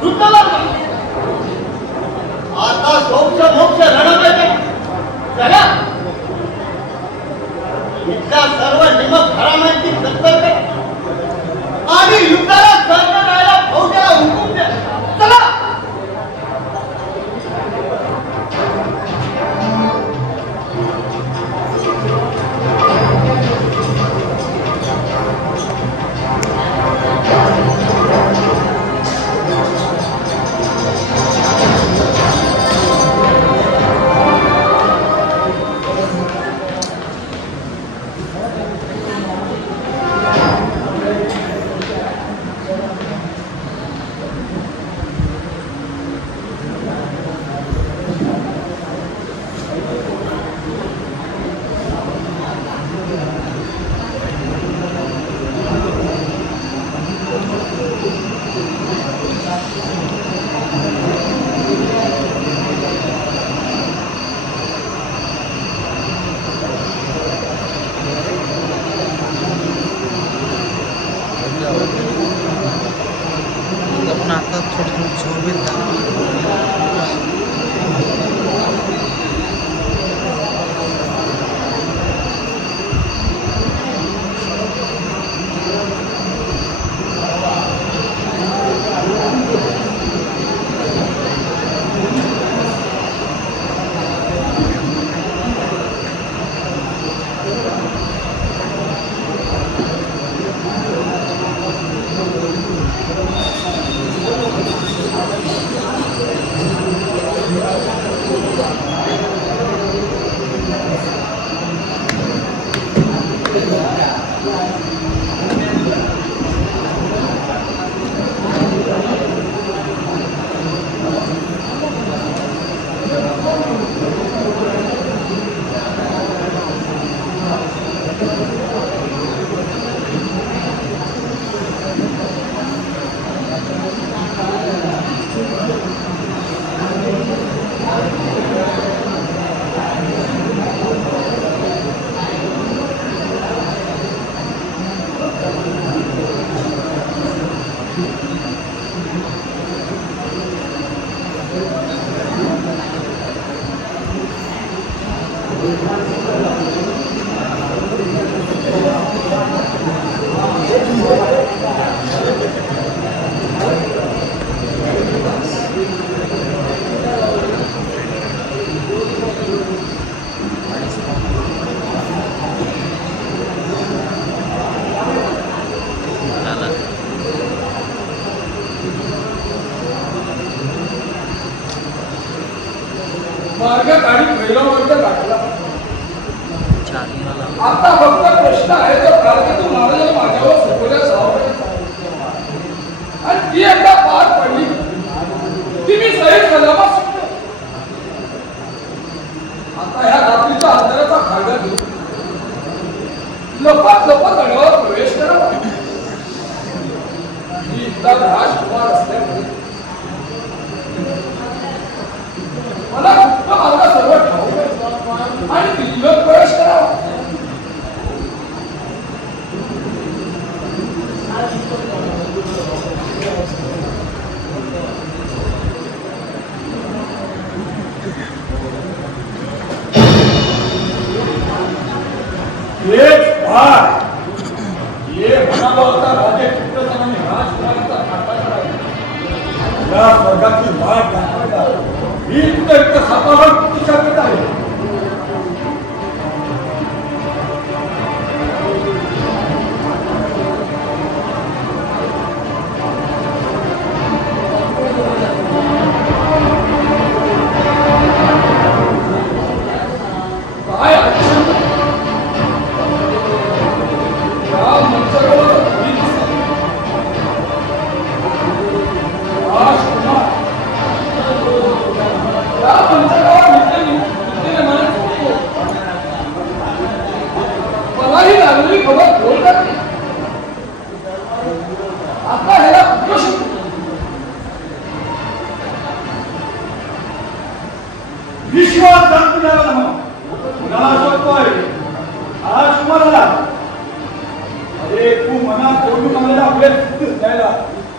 वृत्ताला आता सोक्ष मोक्ष लढवायचे. चला इथल्या सर्व निमक घराण्यांची दत्तक करा आणि युद्धाला सर्व राहायला फौजाला हुकूम द्या. चला पण आता थोडं शोभित मार्गात आणि पहिला मार्ग टाकला. चालला आता फक्त प्रश्न आहे तर कारकीर्द महाराजांनी माझ्यावर सोपवल्या आणि ती एकदा पार पडली ती मी सही सलामत सुटलो. आता ह्या रात्रीच्या अंतराचा फायदा घेऊ लपत लपत गडावर प्रवेश करावा. मी इथला राजकुमार असल्यामुळे मला गुप्त मार्ग सर्व ठाऊक आणि दिल्लीत प्रवेश करावा. ये म्हणाला होता राजे चित्रसेनाने राजकुमाराचा काटा करावा. या स्वर्गाची वाट दाखवायला ही तुझ्या सापावर किती शक्यता आहे. काय अडचण? या मंचरावर तू मनात ओढून आलेला आपल्या द्यायला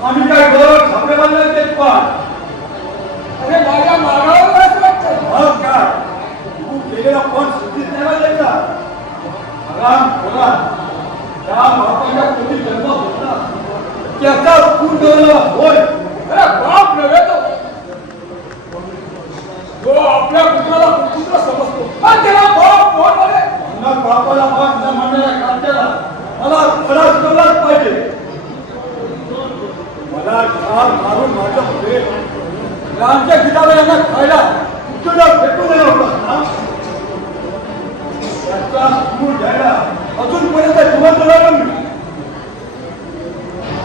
आम्ही काय बरोबर थांबे बांधले ते पण अरे माझ्या मागावर असं वाटतं. मग काय तू केलेला पण सुधीत नाही द्यायचा आराम खोला त्या बापाच्या पोटी जन्म होता त्याचा पूर्ण होय. अरे बाप नव्हे तो आपल्या पुत्राला पुत्र समजतो पण त्याला बाप कोण म्हणे. ना बापाला बाप न म्हणणाऱ्या कांत्याला मला खराच कळलाच पाहिजे. मला ठार मारून माझं प्रेम आमच्या गीताला यांना खायला तुला भेटू नये होता ना त्याचा सूर घ्यायला अजूनपर्यंत जिवंत राहिलो मी.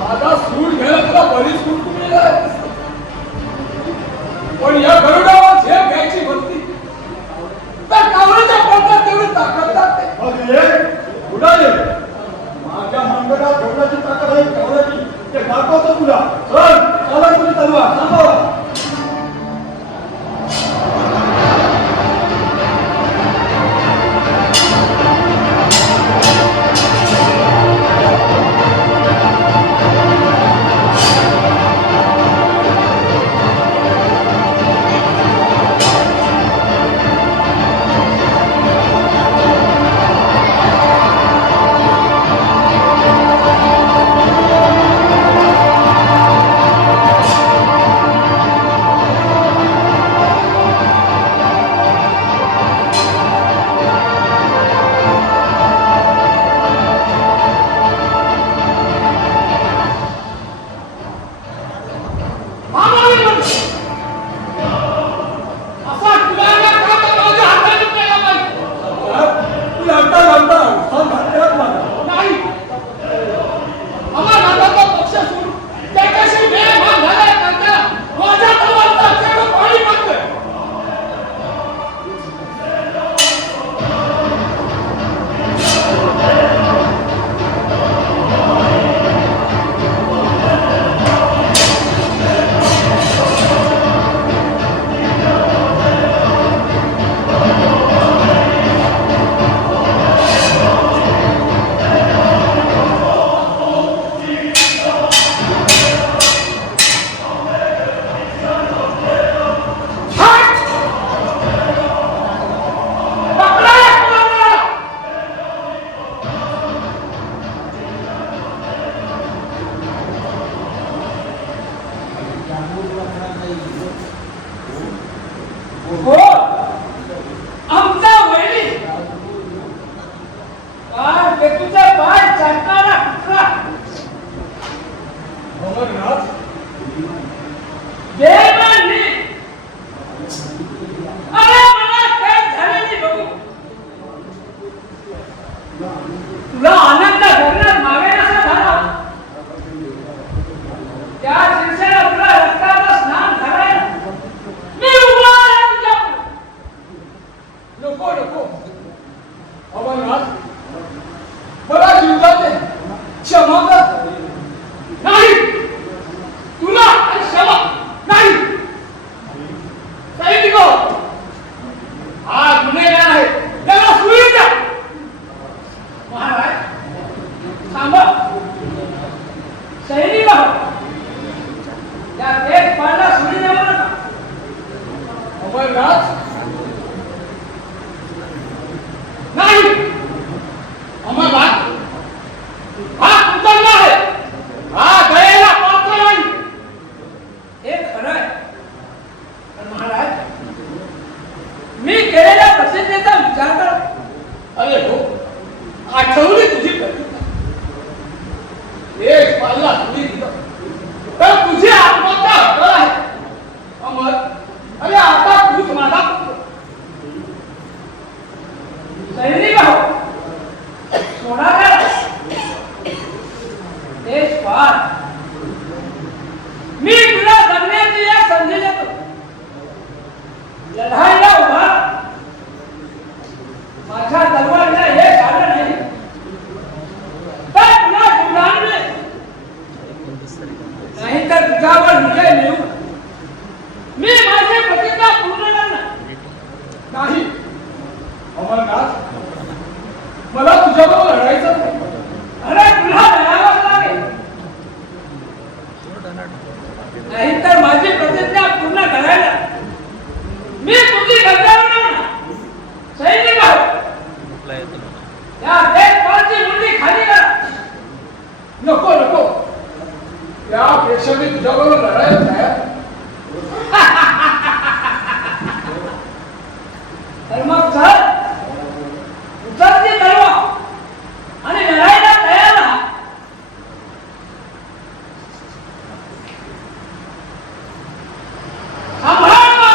आता सूट घ्यायला तुला बरीच सूट मिळेल पण या गरुडावर झेप घ्यायची भक्ती तर कावळ्याच्या पोटात तेवढी ताकद लागते. मग एक उडाले माझ्या मंडळात ठेवण्याची ताकद आहे ठेवण्याची ते दाखवतो तुला. चल चला तुझी तलवार थांबवा. हो आमचा वैरी काय ते तुझे पाय चाटणारा कुत्रा अमरनाथ देवांनी अरे मला काय झालेली बघू तुला आनंद घडणार मागे नसा झाला त्या शिरसेला तुला रक्ताचं स्नान करायला मी उभा आहे तुझ्या नको नको अमरनाथ बरा जीव जाते क्षमा कर. नाही तुला क्षमा नाही सैनिको हा गुन्हेगार आहे त्याला सुई द्या. महाराज थांबा सैनिक त्या देश पाला सुई देऊ नका. अमरनाथ नाही अमरनाथ हा कुतंग आहे हा दयेला पात्र नाही. हे खरं आहे पण महाराज मी केलेल्या प्रतिज्ञेचा विचार करा. अरे हो आठवली तुझी प्रतिज्ञा देश पालला तुम्ही दिलं तर तुझी आत्महत्या हक्क आहे. अमर अरे आता तूच माझा पुत्र सैनिक आहो सोडा त्याला देश पाल मी तुला जगण्याची एक संधी देतो. लढाईला उभा माझ्या तलवारीला हे झालं नाही तर तुला जीवदान मिळेल. नको नको, त्यापेक्षा मी तुझ्याबरोबर लढायला तयार. तर मग चल, उचल ती तलवार आणि लढायला तयार राहा. सांभाळ मला.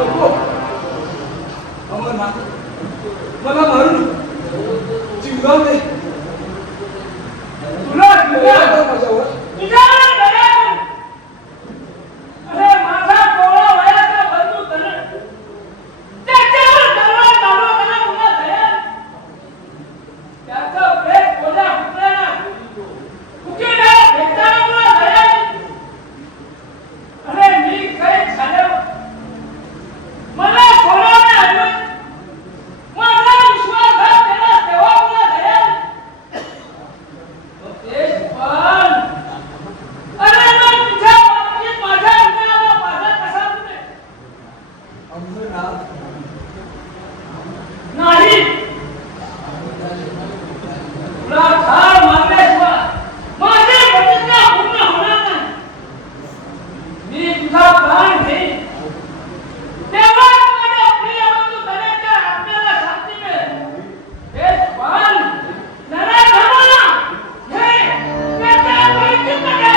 नको अमरनाथ, मला मारू नको, जीवदान दे. तुला दया कर माझ्यावर. तुझ्यावर दया करू. अरे माझा कोवळा वयाचा बंधू तरुण, त्याच्यावर तलवार चालवताना तुला दया नाही. त्याचं प्रेम कोणा पुत्रांना कुठेला भेटताना तुला दया नाही. अरे मी काही झाल्यावर मला बोलावण्याऐवजी माझा विश्वासघात केला तेव्हा तुला दया नाही. तेच पण अरे मग तुझ्या बाबतीत माझ्या अंगाला माझा कसा पुढे अमरनाथ, नाही. तुला ठार मारल्याशिवाय माझी प्रतिज्ञा पूर्ण होणार नाही. मी तुझा प्राण घेईन तेव्हा माझ्या प्रिय बंधू तऱ्हेच्या आत्म्याला शांती मिळेल. हेच पण नराधमाला हे त्याच्या परिस्थितीकडे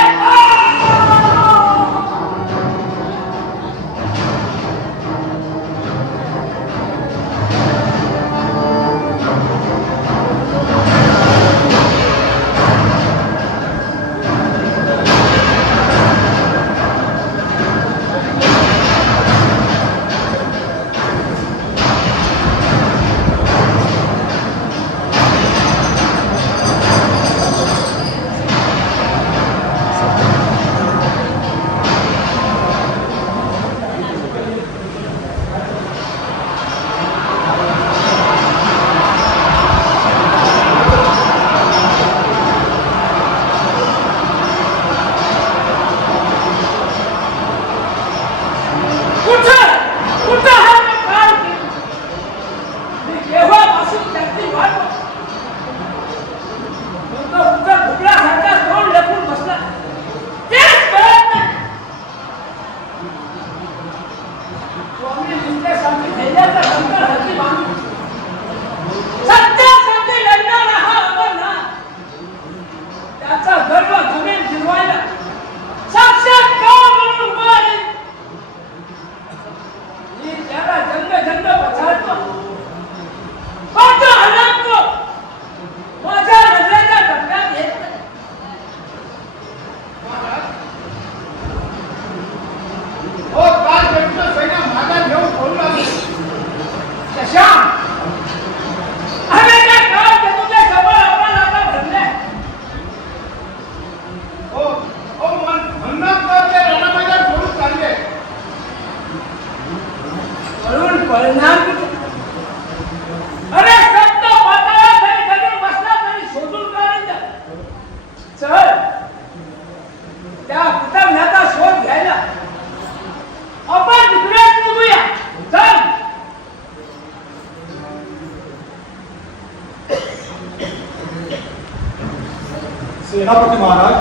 सेनापती महाराज,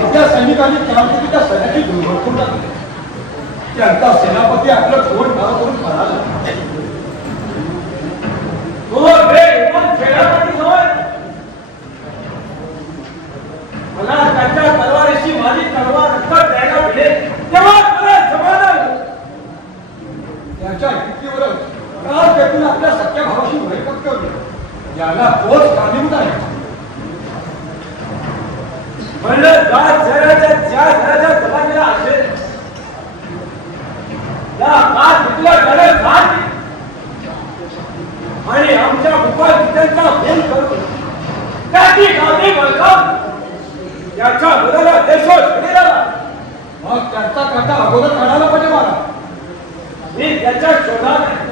आपल्या सैनिकांनी त्यापैकीच्या सैन्याची दुर्घटना टाकली. त्यांचा सेनापती आपलं तोंड नाव करून पळाला. हो रे पण सेनापती होय. मला त्याच्या तलवारीशी माझी तलवार रक्त द्यायला मिळेल तेव्हा मला समाधान. त्याच्या युक्तीवरच काल पेटून आपल्या सख्या भावाशी वय पटकवली. याला तोच कारणीभूत आहे. म्हणलं जात शहराच्या ज्या घराच्या जबाबदाऱ्या असेल त्या कात तिथला गरज झाली आणि आमच्या भूपालचा फोन करून त्याची गावी वळखावून त्याच्या मुलाला देशोत घडीला. मग त्यांचा काटा अगोदर काढायला पाहिजे मला. मी त्याच्या शोधात आहे.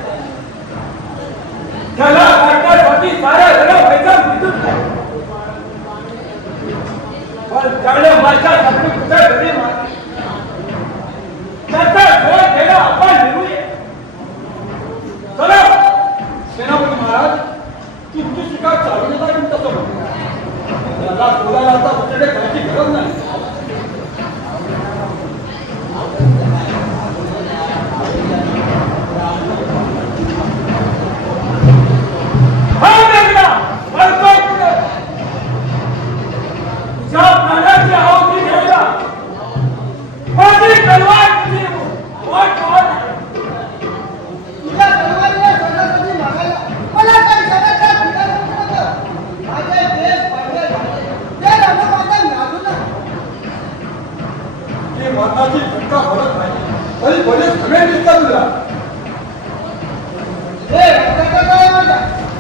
त्याला काढण्यासाठी साऱ्या जगा व्हायचा विद्युत नाही. पण त्याने माझ्या सारखी कुठे घरी मारली. त्याचा शोध घ्यायला आपण निघूया. चला सेनापती महाराज तुमची शिकार चालवण्याचा पण तसं होतं. त्याला बोलायला आता तुमच्याकडे करायची गरज नाही. हा मेघना वळतोय कुठे? तुझ्या प्राणाची आहुती घ्यायला माझी तलवार तुझी वाट पाहत आहे. तुझ्या तलवारीला सोन्यासाठी मागायला मला काही जगाच्या ठिकाणी नव्हतं. माझे देश पाडले झाले ते रंगमाता नाजून की मरणाची घटना घडत नाही तरी बरेच सगळे दिसतात तुला. हे रक्ताचा काय माझा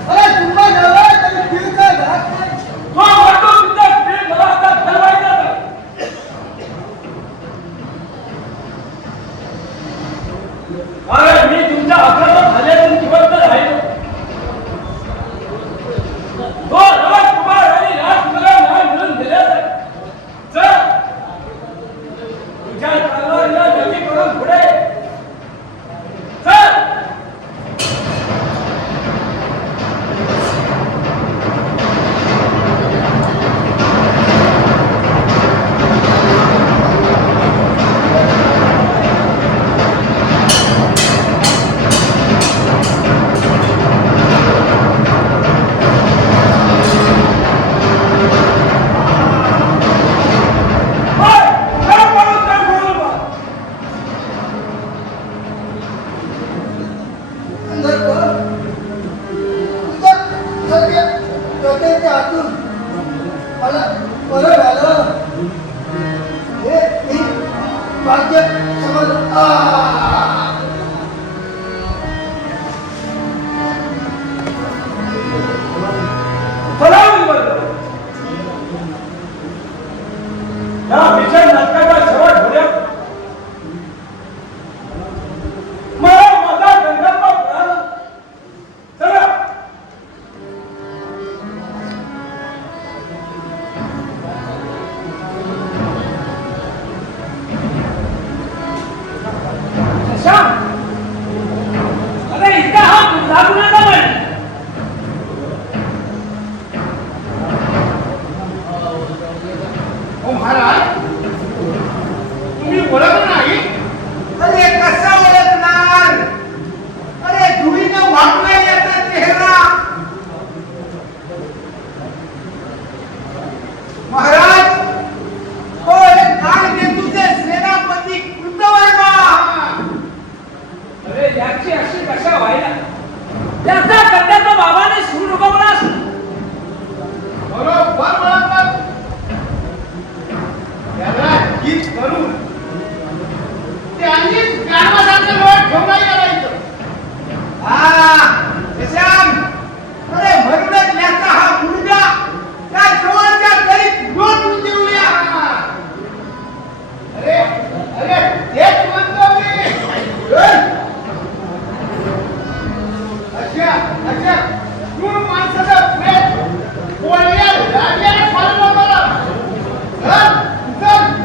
अरे तुम्हा नव्हे तरी फिरका घात नाही. तो वाटतो तुझा प्रेम मला आता ठरवायचा नाही. कारण मी तुमच्या हातात झाल्यातून जिवंत राहिलो. तो राजकुमार आणि राजकुमार मला मिळून दिल्यास चल तुझ्या तलवारीला नदी करून पुढे चल. डोक्याच्या आतून मला बरं झालं. हे मी भाग्य समजलं. या भीषण नाटकाचा शेवट होण्यात मला माझा संकल्प कळाला. चला अरे इथं हा लागूनचा नाही. ओ महाराज तुम्ही ओळखलं नाही. अरे कसा ओळखणार? अरे धुळीनं वाटला याचा चेहरा. महाराज हो एक काळकेतूचे सेनापती कृतवर्मा. अरे याची अशी कशा व्हायला? त्याचा कट्ट्याचा बाबाने सूर उगवला. बरोबर ओळखलं. त्याला गीत करून त्यांनीच गाढवासारखं लोट ठेवला याला इथं. अरे म्हणूनच याचा हा मुलगा त्या जवळच्या गरीब लोटून देऊया. अरे अरे तेच म्हणतो मी. अच्छा अच्छा तू माणसाचं प्रेम बोलल्या लागल्याने फाडलं मला. चल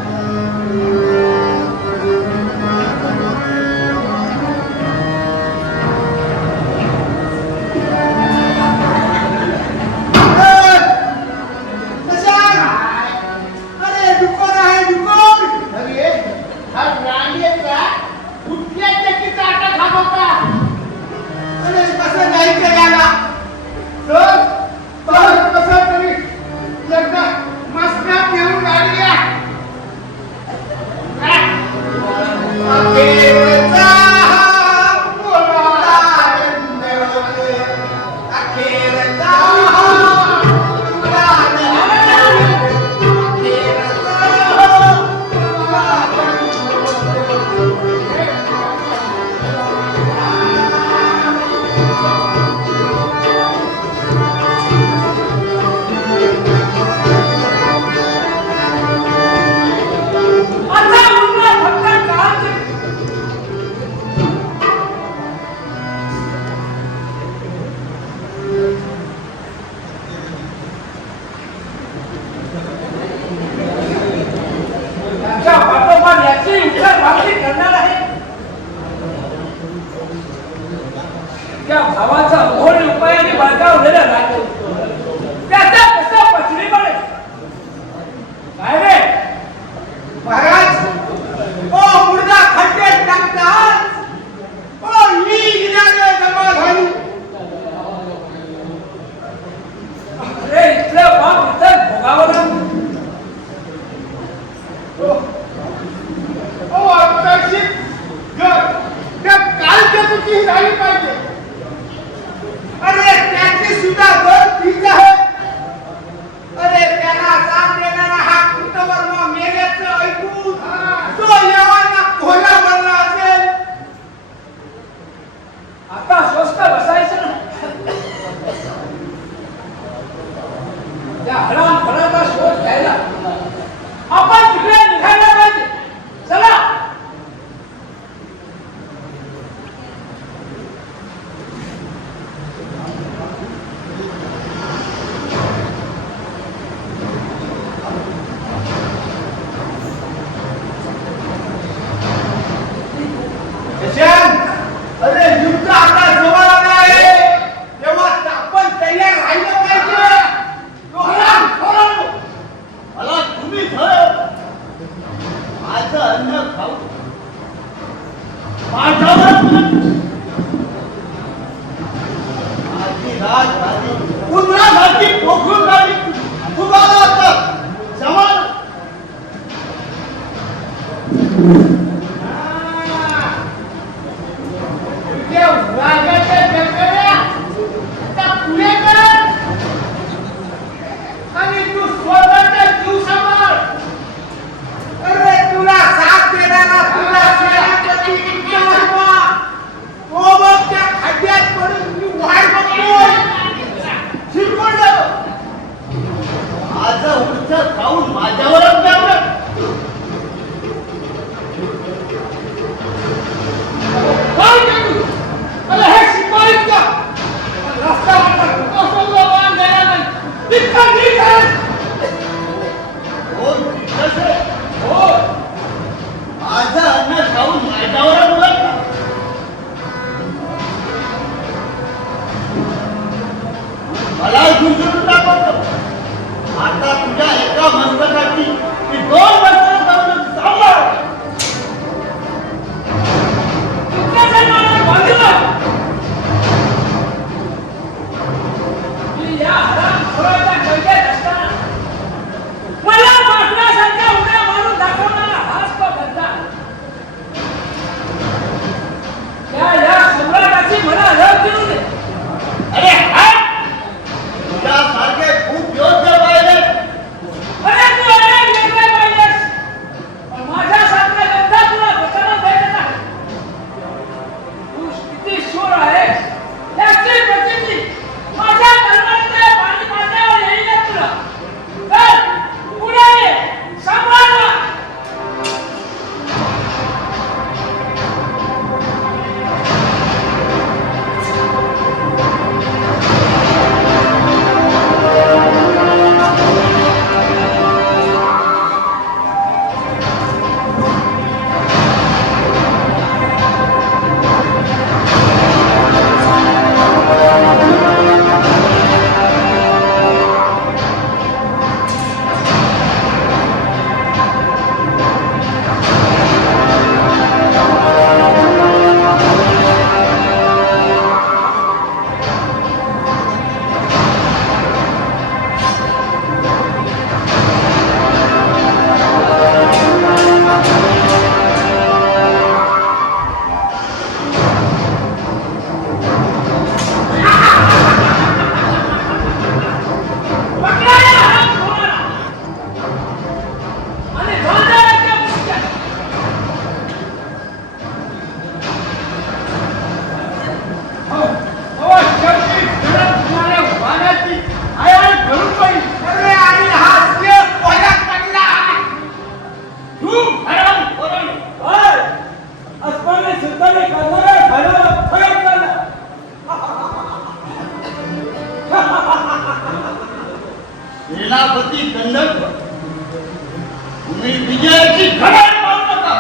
त्या भावाचा मोहन उपायाने बाळकावलेला राज्य त्याचा कसा पचडी पडेल काय रे महाराज ओ मुर्दा खड्ड्यात टाकतात ओ ही इरादे जमा झाली अरे इथलं बाप इथं भोगावं लागतं ओ अपेक्षित त्या काल केतूची ही झाली पाहिजे अरे त्याची सुद्धा गत ठीक आहे अरे त्याला साथ देणारा हा कृतवर्म मेल्याचं ऐकून तो येवाना खोला बनला असेल आता स्वस्त बसायचं ना त्या हराम फराचा शोध घ्यायला आपण तिकडे निघायला पाहिजे चला अरे युद्ध आता जवळ आलं आहे तेव्हा आपण तयार राहिलं पाहिजे तो हराम खोरानो मला तुम्ही ठरव माझं अन्न खाऊ माझ्यावर माझी रात झाली उंदरासाठी पोखरून झाली तुम्हाला आता समान आणि तू स्वतःचा जीव सांभाळ अरे तुला साथ देणारा तुला सेनापती कृतवर्मा तो मग त्या खड्ड्यात पडून तू वाट बघतोय शिरपडलं माझं उंच खाऊन माझ्यावरच लागलं काय करू अरे हे शिपाईत का रस्ता असं वाहन जायला नाही तितका ठीक आहे हो तिथंच आहे. हो माझं अन्न खाऊन माझ्यावरच लागलं मला गुंतवून दाखवतो आता तुझ्या एका मस्तकाची मी 2 वर्ष जाऊन सांभाळ या हराम खोराच्या कैद्यात असताना मला मारण्यासारख्या उड्या मारून दाखवणारा हाच तो धंदा या सम्राटाची मला लग देऊ दे अरे हाय तुझ्यासारखे खूप योग्य पाहिजे अरे तू अनेक वेगळे पाहिजेस पण माझ्यासारखा योद्धा तुला बचावून द्यायचा नाही तू किती शूर आहेस याची प्रसिद्धी माझ्या कर्मांच्या पाणी पाण्यावर येईल तुला चल पुढे ये सांभाळ सेनापती दंडक तुम्ही विजयाची घडाई मारू नका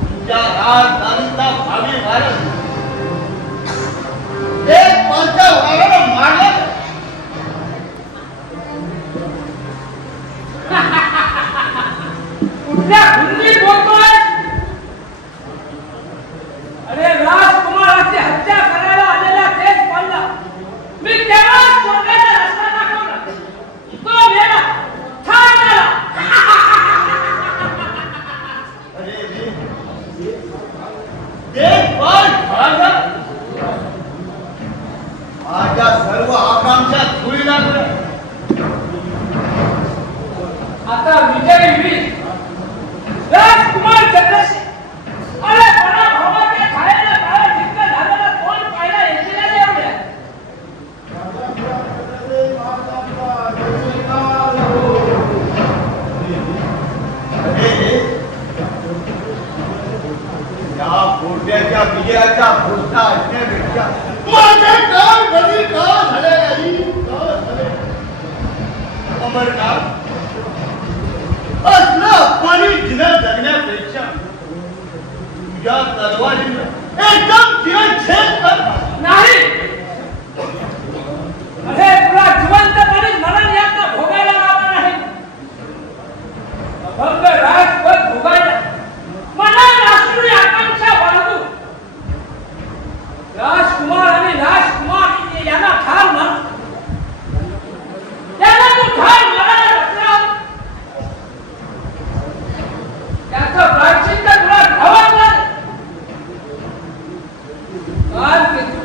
तुमच्या राजधानीचा भावी भारत कुठल्या गुन्ह्यात बोलतोय? अरे राजकुमाराची हत्या करायला आलेला तेच पाहिला मी तेव्हाच स्वर्गाचा रस्ता दाखवला. तो मेला ठार झाला. माझ्या सर्व आकांक्षा धुळी लागल्या. आता विजय वीर राजकुमार चंद्रशेखर अरे पराभवाचे खायला काय जिंकलं झालेलं कोण पाहिला येतील एवढ्या. या पोट्याच्या विजयाच्या घोषणा ऐकण्यापेक्षा माझे कान कधी का झाले नाही, का झाले? अमरनाथ असलं अपमानी दिनं जगण्यापेक्षा तुझ्या तलवारीनं एकदम चिरच्छेद कर. नाही अरे तुला जिवंतपणे मरण यातना भोगायला लावणार नाही. अभंग राजपद भोगायला मला राष्ट्रीय आकांक्षा बाळगू राजकुमार आणि राजकुमार यांना ठार मार. त्यांना तू ठार मारायला बसला. त्याचं प्रायश्चित्त तुला घ्यावंच लागेल. काल केतू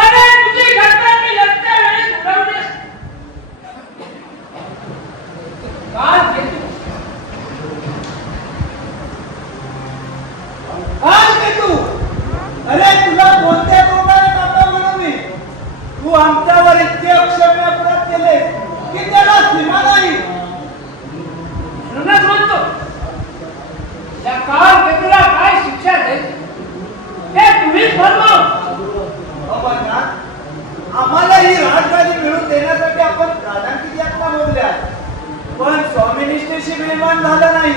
अरे तुझी घटना मी लढत्या वेळी उडवली असती. काल केतू काय ते तू? अरे तुला कोणत्या प्रकारे काका म्हणू मी? तू आमच्यावर इतके अक्षम्य अपराध केले की त्याला सीमा नाही. म्हणूनच म्हणतो या काल केतूला काय शिक्षा द्यायची ते तुम्हीच ठरवा. अमरनाथ, आम्हाला ही राजगादी मिळवून देण्यासाठी आपण प्राणांची यातना बोलल्या, पण स्वामिनिष्ठेशी बेईमान झालं नाही.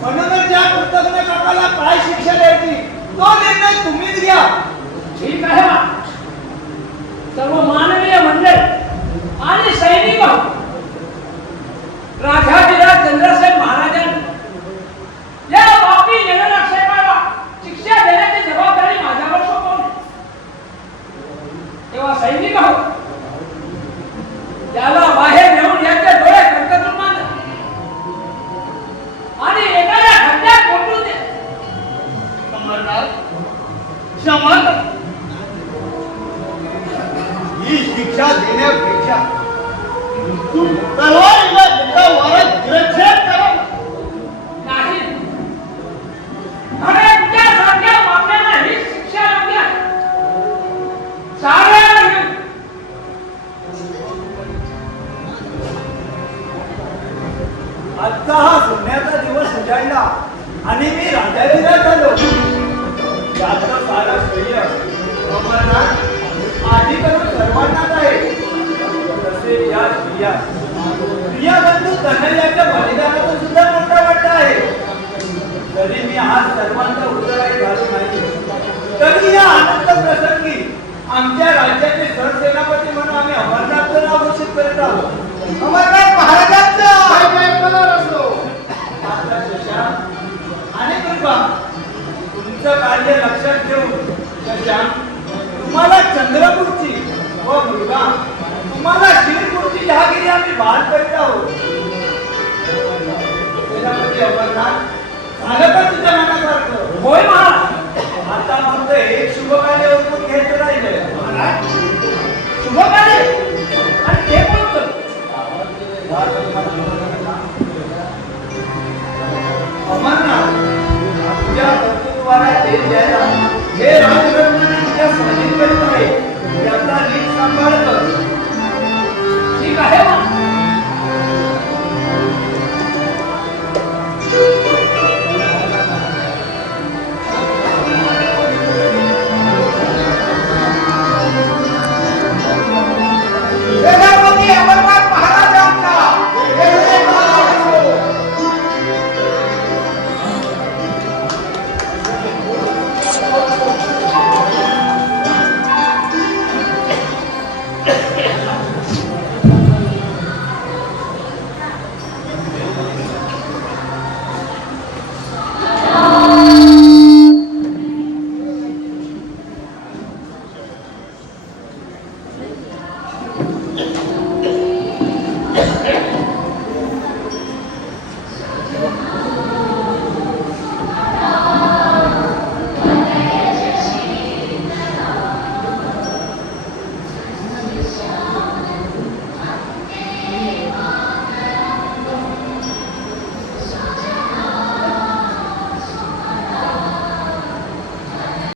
म्हणूनच या कृतज्ञ काकाला काय शिक्षा द्यायची तो निर्णय तुम्हीच घ्या. ठीक आहे बा. सर्व मानवीय मंडळ आणि सैनिक राजाधिराज चंद्रसेन महाराजांनी या पापी जगन्नाथाला शिक्षा देण्याची जबाबदारी माझ्यावर सोपवली. तेव्हा सैनिक त्याला बाहेर नेऊन याचे डोळे कर्कतून मानले आणि एखाद्या खड्ड्यात कोंडून दे. अमरनाथ क्षमा कर. ही शिक्षा देण्यापेक्षा तू तलवारीला एका वारात गिरछेद करा. नाही अरे तुझ्यासारख्या पाप्यांना ही शिक्षा योग्य आहे. साऱ्यांना घेऊन आजचा हा सोन्याचा दिवस उजाडला आणि मी राजाधिराज झालो. याचं सारं श्रेय अमरनाथ आधी करून सर्वांनाच आहे. तसे या प्रिया बंधू कन्हैयाच्या बलिदानाचा सुद्धा मोठा वाटा आहे. तरी मी आज सर्वांचा उत्तराई घालू नाही, तरी या आनंद प्रसंगी आमच्या राज्याचे सरसेनापती म्हणून आम्ही अमरनाथचं नाव घोषित करत आहोत. अमरनाथ महाराजांचं आणि कृपा तुमचं कार्य लक्षात घेऊन शशांक तुम्हाला चंद्रपूरची व मृगा तुम्हाला शिरपूरची जहागिरी आम्ही बहाल करीत आहोत. सेनापती अमरनाथ झालं का तुझ्या मनासारखं? होय महाराज. आता फक्त एक शुभ कार्य उरकून घ्यायचं राहिलं. महाराज शुभ कार्य आणि ते कोणतं? अमरनाथ तुझ्या कर्तृत्वाला तेज द्यायला हे राजरत्नाने तुझ्या स्वाधीन करीत आहे. त्याचा नीट सांभाळ कर. ठीक आहे बा. सेनापती अमरनाथ महाराजांना येतो